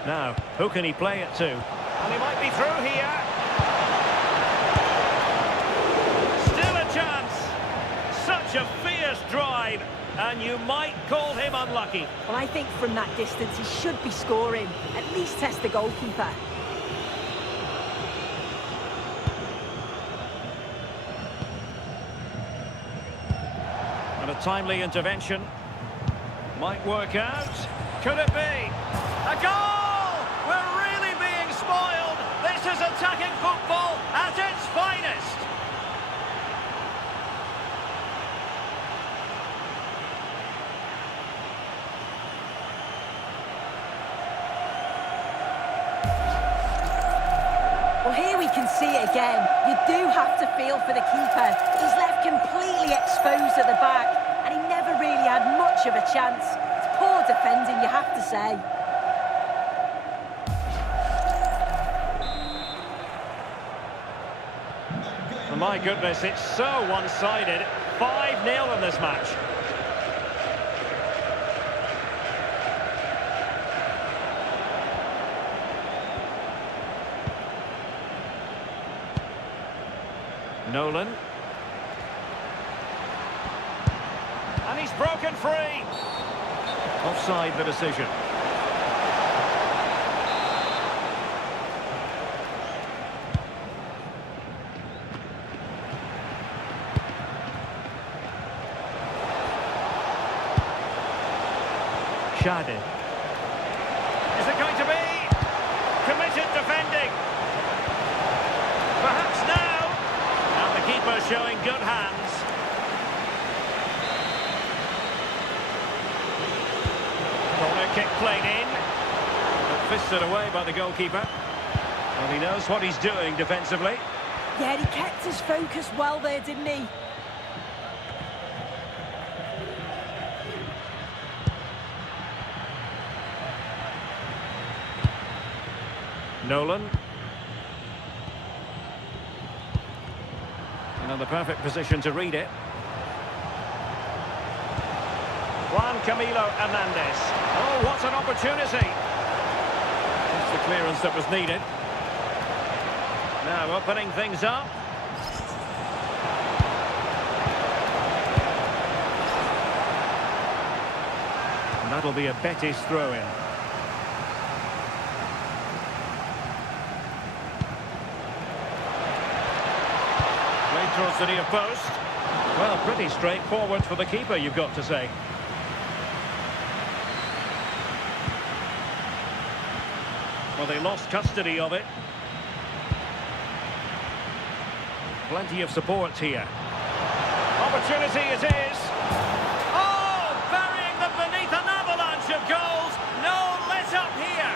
Now, who can he play it to? And he might be through here. Still a chance. Such a fierce drive. And you might call him unlucky. Well, I think from that distance he should be scoring. At least test the goalkeeper. timely intervention. Might work out. Could it be? A goal! We're really being spoiled. This is attacking football at its finest. Well, here we can see it again. You do have to feel for the keeper. He's left completely exposed at the back, and he never really had much of a chance. It's poor defending, you have to say. My goodness, it's so one-sided. 5-0 in this match. Nolan. And he's broken free. Offside the decision. Shadid. Is it going to be? Committed defending. Perhaps now. And the keeper showing good hands. Corner kick played in. But fisted away by the goalkeeper. And he knows what he's doing defensively. Yeah, he kept his focus well there, didn't he? Nolan. And the perfect position to read it. Juan Camilo Hernandez. Oh, what an opportunity. That's the clearance that was needed. Now opening things up. And that'll be a Betis throw-in. Towards the near post. Well, pretty straightforward for the keeper, you've got to say. Well, they lost custody of it. Plenty of support here. Opportunity it is. Oh, burying them beneath an avalanche of goals. No let up here.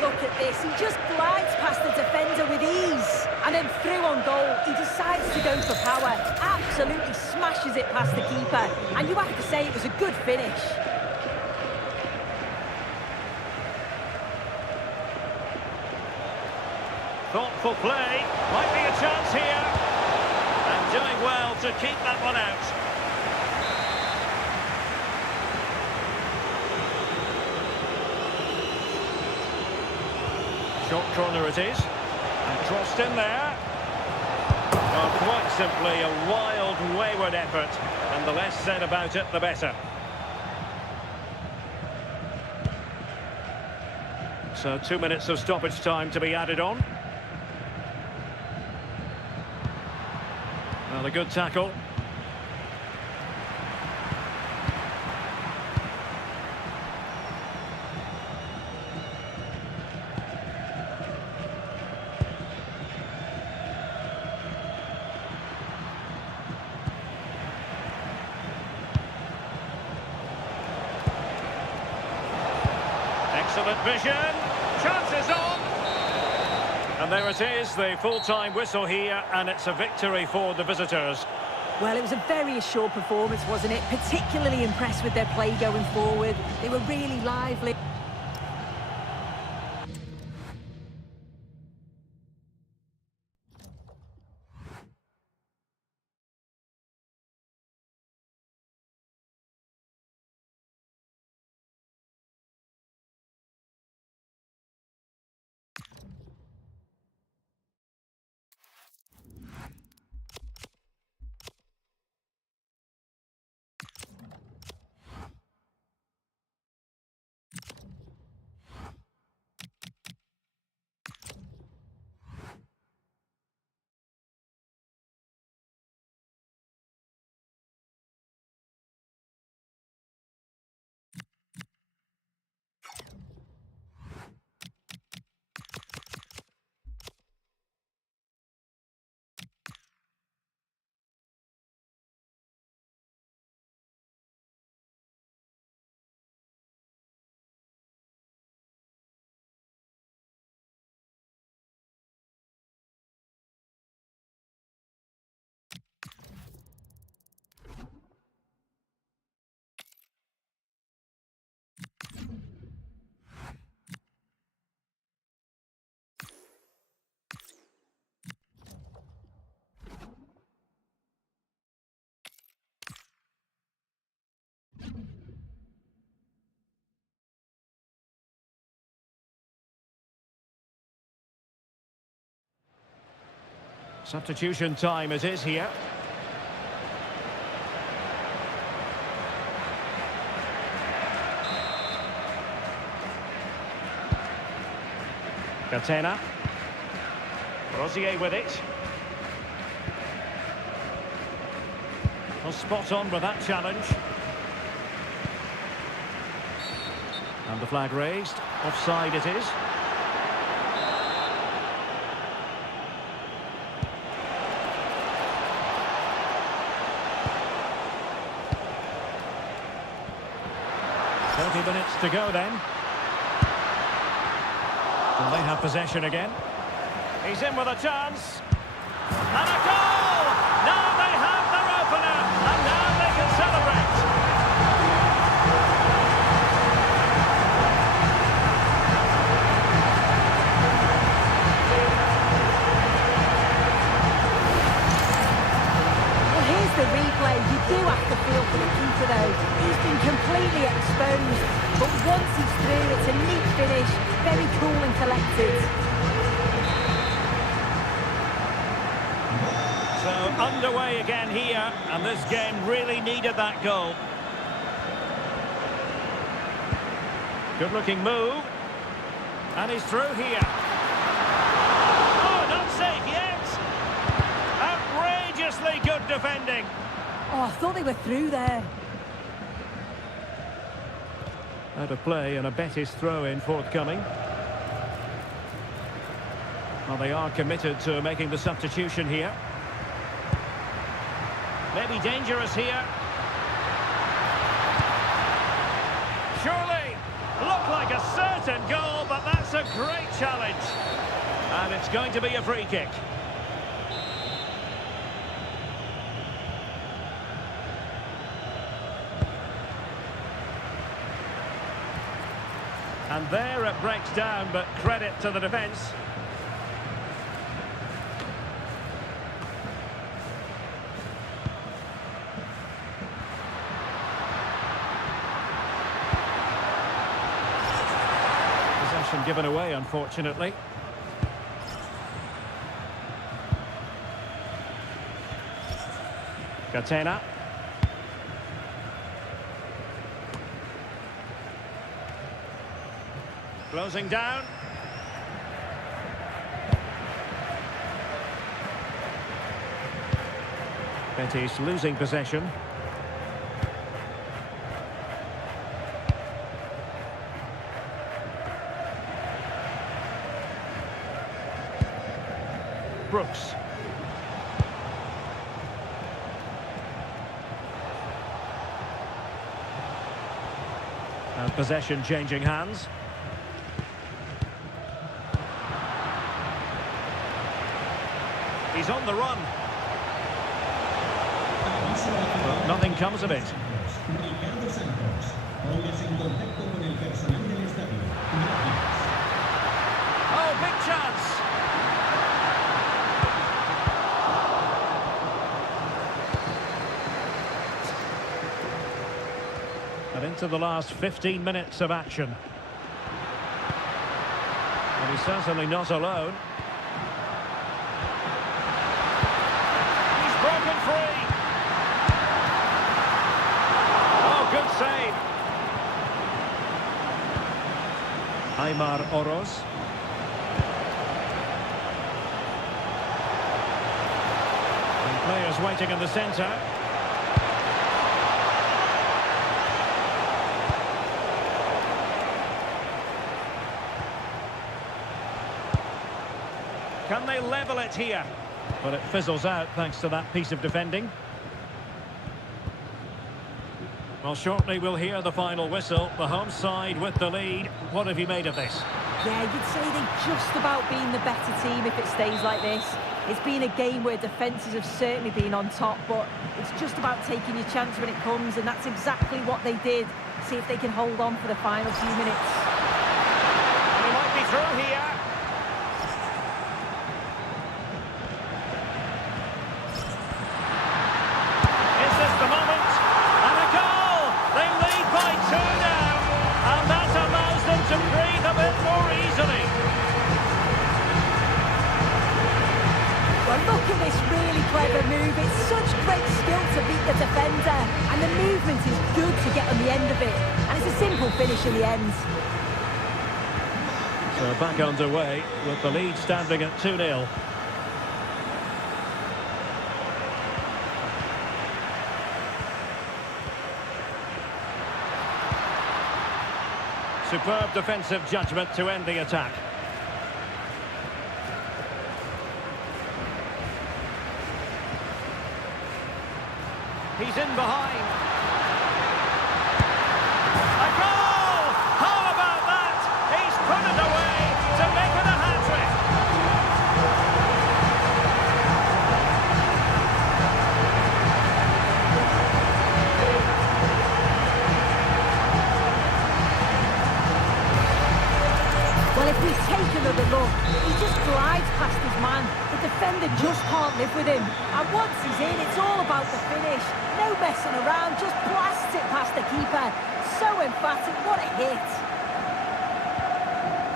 Look at this, he just glides past the defender with ease. And then through on goal, he decides to go for power. Absolutely smashes it past the keeper. And you have to say it was a good finish. Thoughtful play. Might be a chance here. And doing well to keep that one out. Short corner it is. And crossed in there. Well, quite simply a wild, wayward effort. And the less said about it, the better. So 2 minutes of stoppage time to be added on. Well, a good tackle. Excellent vision. Chances on. And there it is, the full-time whistle here, and it's a victory for the visitors. Well, it was a very assured performance, wasn't it? Particularly impressed with their play going forward. They were really lively. Substitution time it is here. Catena. Rosier with it. Well, spot on with that challenge. And the flag raised. Offside it is. Minutes to go then. Will they have possession again? He's in with a chance. And a goal! Now they have their opener. And now they can celebrate. Well, here's the replay. You do have to feel for the keeper though. He's been completely exposed. But once he's through, it's a neat finish. Very cool and collected. So underway again here, and this game really needed that goal. Good looking move. And he's through here. Oh, not safe yet. Outrageously good defending. Oh, I thought they were through there. Out of play and a Betis throw-in forthcoming. Well, they are committed to making the substitution here. Maybe dangerous here. Surely, look like a certain goal, but that's a great challenge. And it's going to be a free kick. And there it breaks down, but credit to the defence. Possession given away, unfortunately. Catena. Closing down. Betis losing possession. Brooks. And possession changing hands. He's on the run. But nothing comes of it. Oh, big chance. And into the last 15 minutes of action. And he's certainly not alone. Broken free. Oh, good save. Aymar Oroz. And players waiting in the centre. Can they level it here? But it fizzles out thanks to that piece of defending. Well, shortly we'll hear the final whistle. The home side with the lead. What have you made of this? Yeah, you'd say they're just about being the better team if it stays like this. It's been a game where defences have certainly been on top, but it's just about taking your chance when it comes, and that's exactly what they did. See if they can hold on for the final few minutes. And he might be through here. movement is good to get on the end of it, and it's a simple finish in the end. So back underway with the lead standing at 2-0. Superb defensive judgment to end the attack. He's in behind. A goal! How about that? He's put it away to make it a hat-trick. Well, if we take another look, he just glides past his man. The defender just can't live with him. And once he's in, it's all about the finish. No messing around, just blasts it past the keeper. So emphatic, what a hit.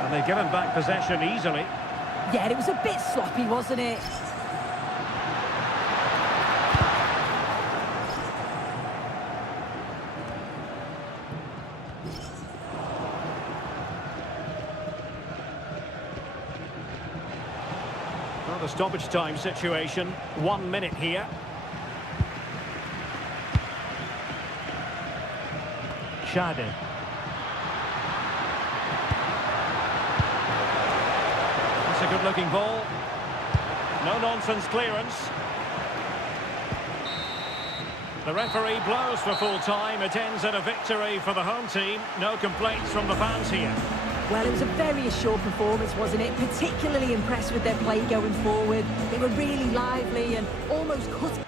And they give him back possession easily. Yeah, it was a bit sloppy, wasn't it? Well, the stoppage time situation, 1 minute here. Shade. That's a good-looking ball. No-nonsense clearance. The referee blows for full time. It ends in a victory for the home team. No complaints from the fans here. Well, it was a very assured performance, wasn't it? Particularly impressed with their play going forward. They were really lively and almost cut.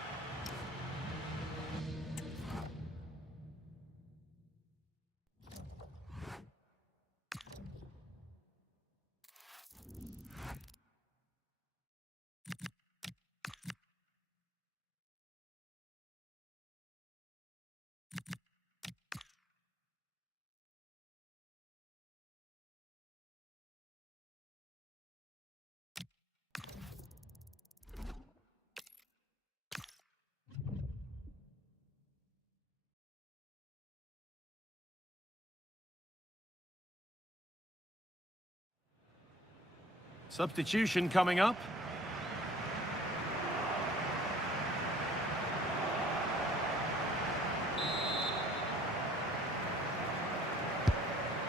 Substitution coming up.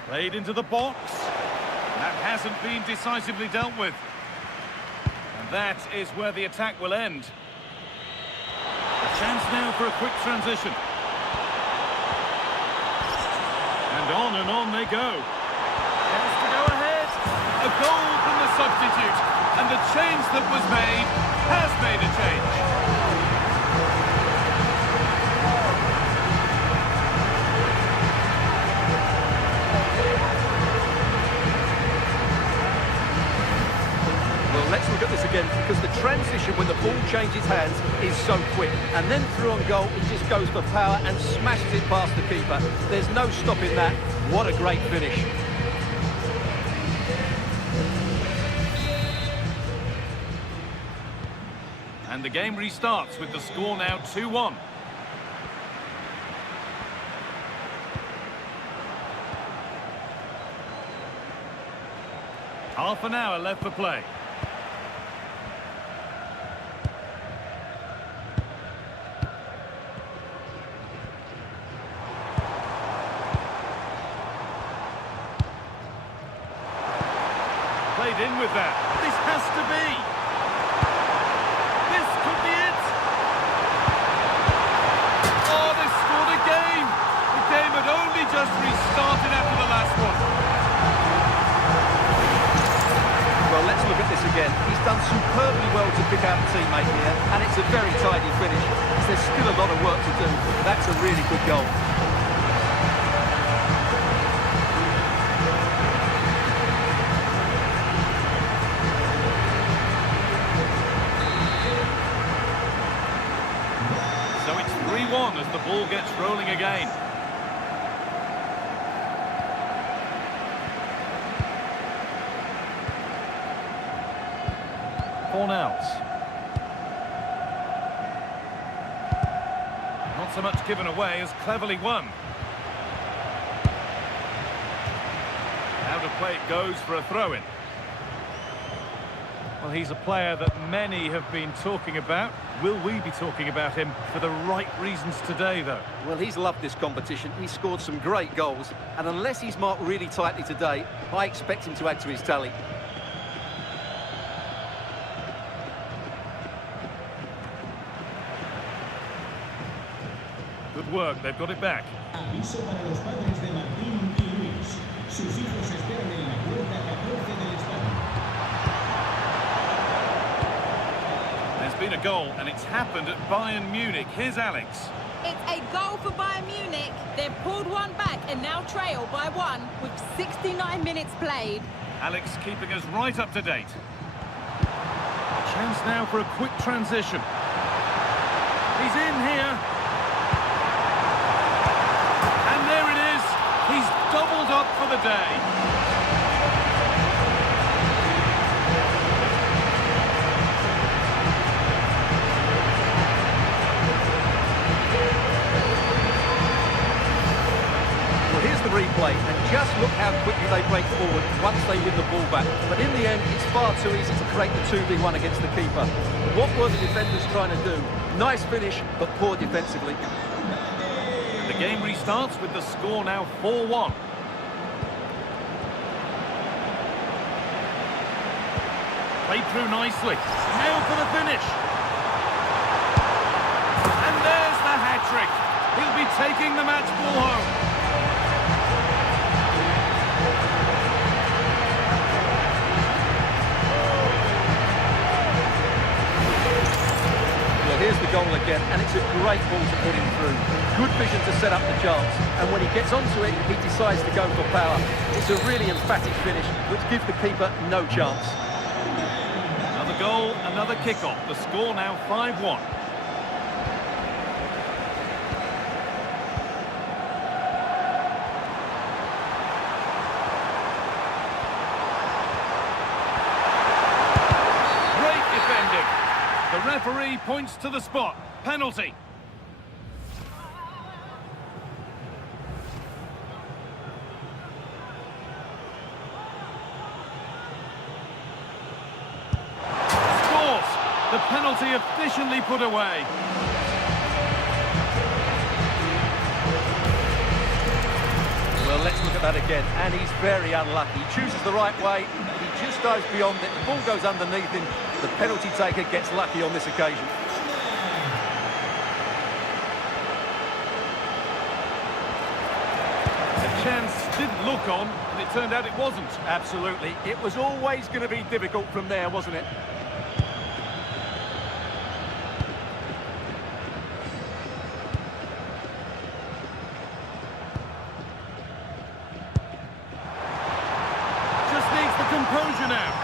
Played into the box. That hasn't been decisively dealt with. And that is where the attack will end. A chance now for a quick transition. And on they go. Chance to go ahead. A goal from the substitute. And the change that was made has made a change. Let's look at this again, because the transition when the ball changes hands is so quick. And then through on goal, he just goes for power and smashes it past the keeper. There's no stopping that. What a great finish. And the game restarts with the score now 2-1. Half an hour left for play. Played in with that. This has to be. This could be it. Oh, they scored again. The game had only just restarted after the last one. Well, let's look at this again. He's done superbly well to pick out a teammate here, and it's a very tidy finish. There's still a lot of work to do. That's a really good goal. So it's 3-1 as the ball gets rolling again. Not so much given away as cleverly won. Out of play it goes for a throw-in. Well, he's a player that many have been talking about. Will we be talking about him for the right reasons today, though? Well, he's loved this competition. He's scored some great goals. And unless he's marked really tightly today, I expect him to add to his tally. Good work, they've got it back. Aviso para los padres de Martín y Luis. Sus hijos esperan en la puerta 14 del estadio. There's been a goal, and it's happened at Bayern Munich. Here's Alex. It's a goal for Bayern Munich. They've pulled one back and now trail by one with 69 minutes played. Alex keeping us right up to date. Chance now for a quick transition. He's in here. And there it is. He's doubled up for the day. Replay, and just look how quickly they break forward once they win the ball back. But in the end, it's far too easy to create the 2v1 against the keeper. What were the defenders trying to do? Nice finish, but poor defensively. The game restarts with the score now 4-1. Played through nicely. Now for the finish. And there's the hat-trick. He'll be taking the match ball home. Here's the goal again, and it's a great ball to put him through. Good vision to set up the chance, and when he gets onto it, he decides to go for power. It's a really emphatic finish, which gives the keeper no chance. Another goal, another kick-off. The score now 5-1. The referee points to the spot. Penalty. Scores. The penalty efficiently put away. Well, let's look at that again. And he's very unlucky. He chooses the right way. He just dives beyond it. The ball goes underneath him. The penalty taker gets lucky on this occasion. The chance didn't look on, and it turned out it wasn't. Absolutely. It was always going to be difficult from there, wasn't it? Just needs the composure now.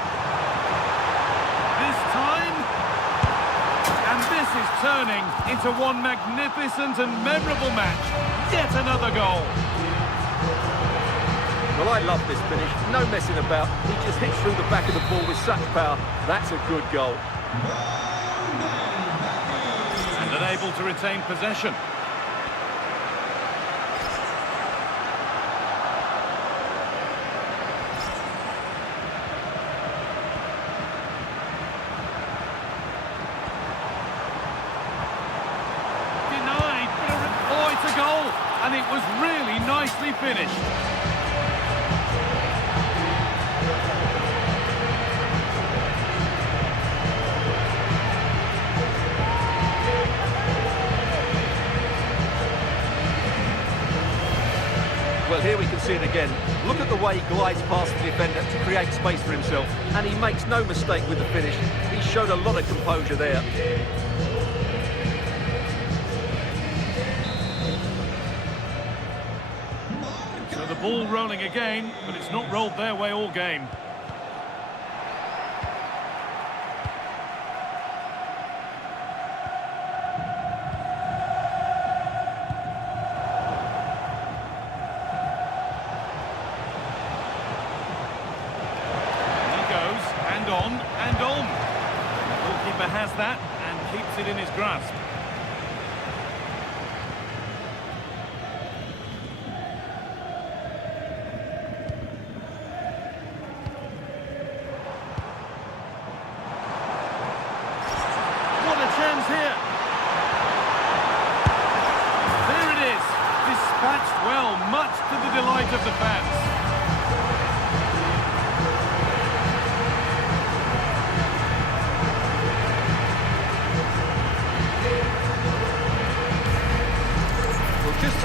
This is turning into one magnificent and memorable match. Yet another goal. Well, I love this finish. No messing about. He just hits through the back of the ball with such power. That's a good goal. And unable to retain possession. And it was really nicely finished. Well, here we can see it again. Look at the way he glides past the defender to create space for himself. And he makes no mistake with the finish. He showed a lot of composure there. The ball rolling again, but it's not rolled their way all game. He goes, and on, and on. The goalkeeper has that and keeps it in his grasp.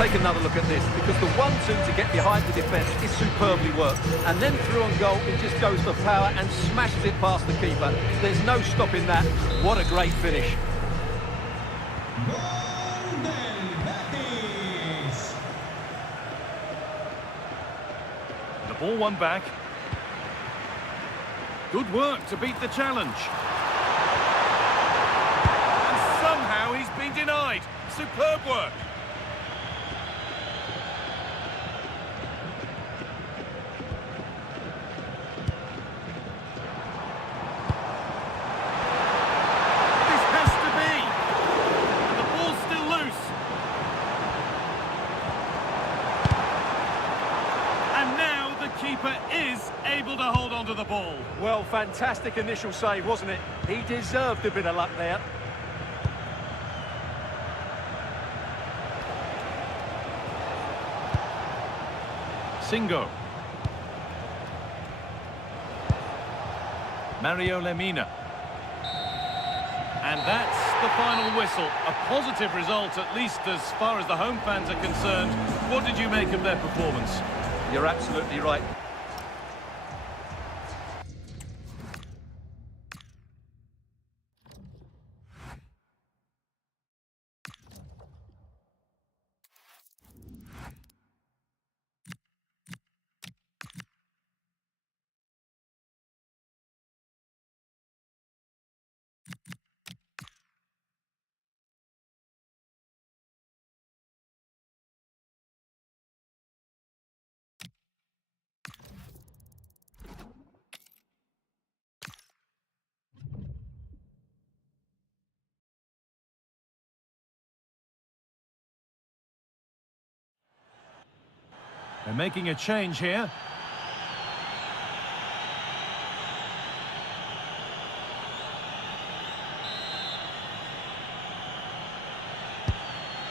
take another look at this, because the 1-2 to get behind the defence is superbly worked. And then through on goal, he just goes for power and smashes it past the keeper. There's no stopping that. What a great finish. The ball won back. Good work to beat the challenge. And somehow he's been denied. Superb work. This has to be. The ball's still loose. And now the keeper is able to hold on to the ball. Well, fantastic initial save, wasn't it? He deserved a bit of luck there. Singo. Mario Lemina. And that's the final whistle. A positive result, at least as far as the home fans are concerned. What did you make of their performance? You're absolutely right. They're making a change here.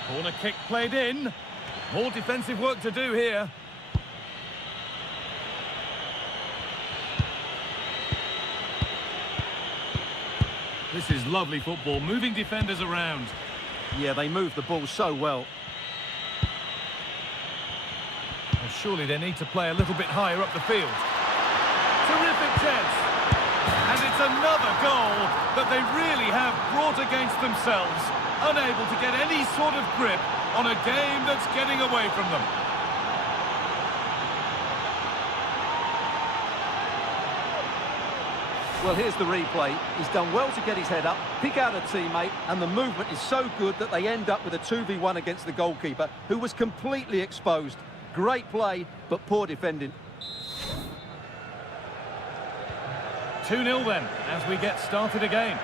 Corner kick played in. More defensive work to do here. This is lovely football, moving defenders around. Yeah, they moved the ball so well. Well, surely they need to play a little bit higher up the field. Terrific chance. And it's another goal that they really have brought against themselves, unable to get any sort of grip on a game that's getting away from them. Well, here's the replay. He's done well to get his head up, pick out a teammate, and the movement is so good that they end up with a 2v1 against the goalkeeper, who was completely exposed. Great play, but poor defending. 2-0 then, as we get started again.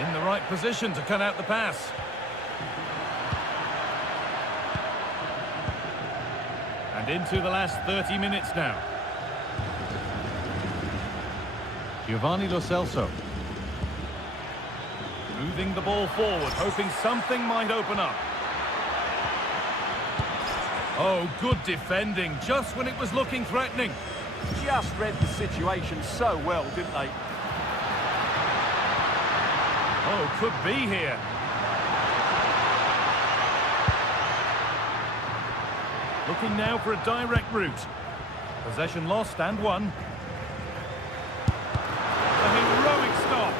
In the right position to cut out the pass. And into the last 30 minutes now. Giovanni Lo Celso. Moving the ball forward, hoping something might open up. Oh, good defending, just when it was looking threatening. Just read the situation so well, didn't they? Oh, could be here. Looking now for a direct route. Possession lost and won. A heroic stop.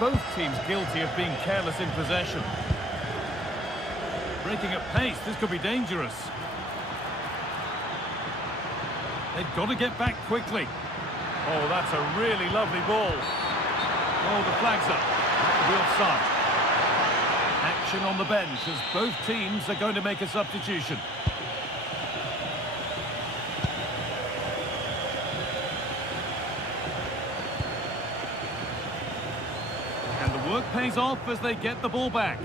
Both teams guilty of being careless in possession. Breaking at pace, this could be dangerous. They've got to get back quickly. Oh, that's a really lovely ball. Oh, the flag's up. The offside. Action on the bench as both teams are going to make a substitution. And the work pays off as they get the ball back.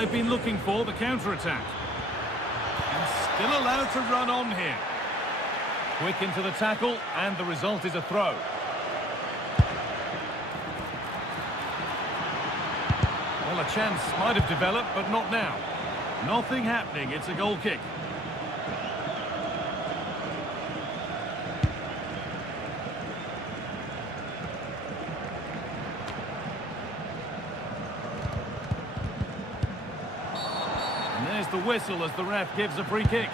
they've been looking for, the counter-attack. And still allowed to run on here. Quick into the tackle, and the result is a throw. Well, a chance might have developed, but not now. Nothing happening, it's a goal kick. And there's the whistle as the ref gives a free kick.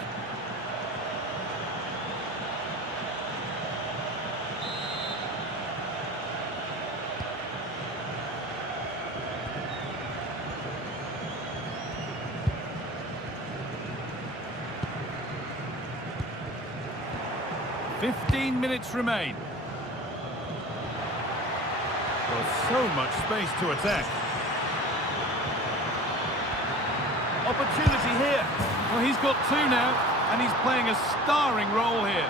Fifteen minutes remain. Well, so much space to attack. Opportunity here. Well, he's got two now, and he's playing a starring role here.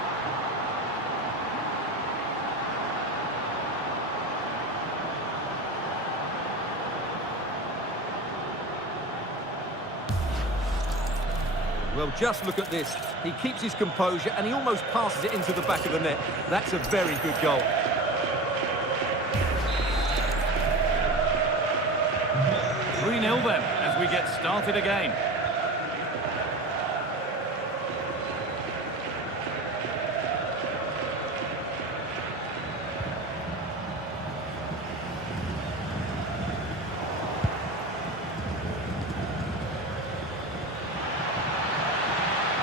Well, just look at this. He keeps his composure and he almost passes it into the back of the net. That's a very good goal. Three 0 then, as we get started again.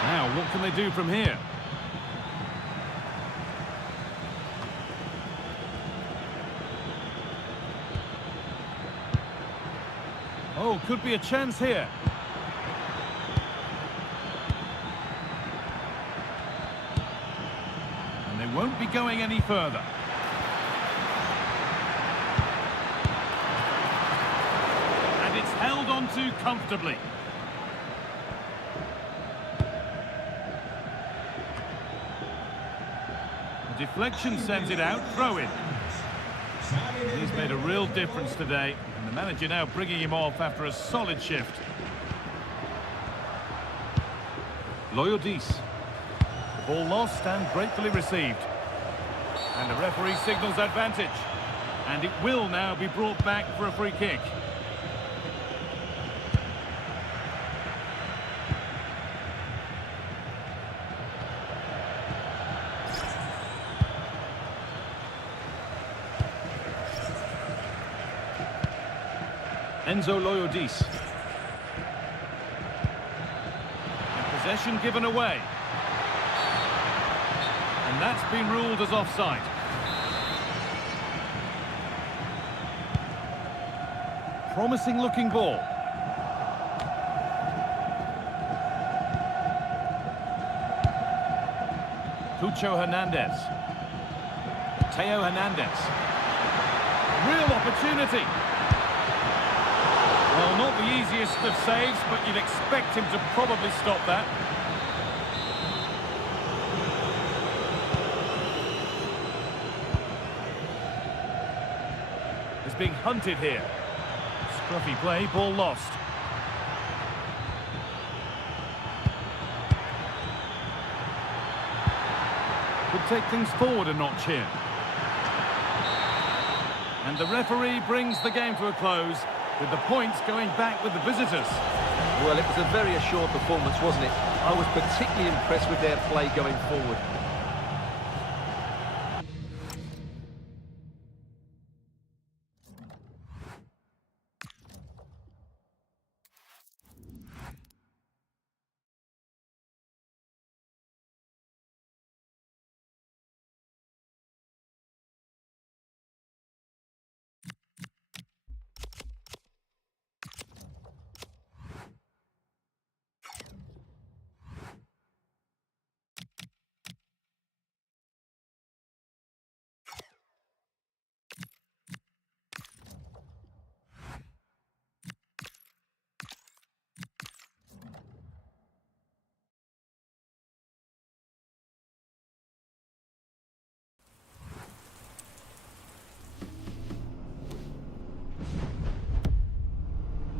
Now, what can they do from here? Oh, could be a chance here. And they won't be going any further. And it's held on to comfortably. Deflection sends it out, throw in. He's made a real difference today, and the manager now bringing him off after a solid shift. Loyodis. The ball lost and gratefully received. And the referee signals advantage. And it will now be brought back for a free kick. Enzo Loyodis. And possession given away. And that's been ruled as offside. Promising looking ball. Cucho Hernandez. Teo Hernandez. Real opportunity. Well, not the easiest of saves, but you'd expect him to probably stop that. He's being hunted here. Scruffy play, ball lost. Could take things forward a notch here. And the referee brings the game to a close, with the points going back with the visitors. Well, it was a very assured performance, wasn't it? I was particularly impressed with their play going forward.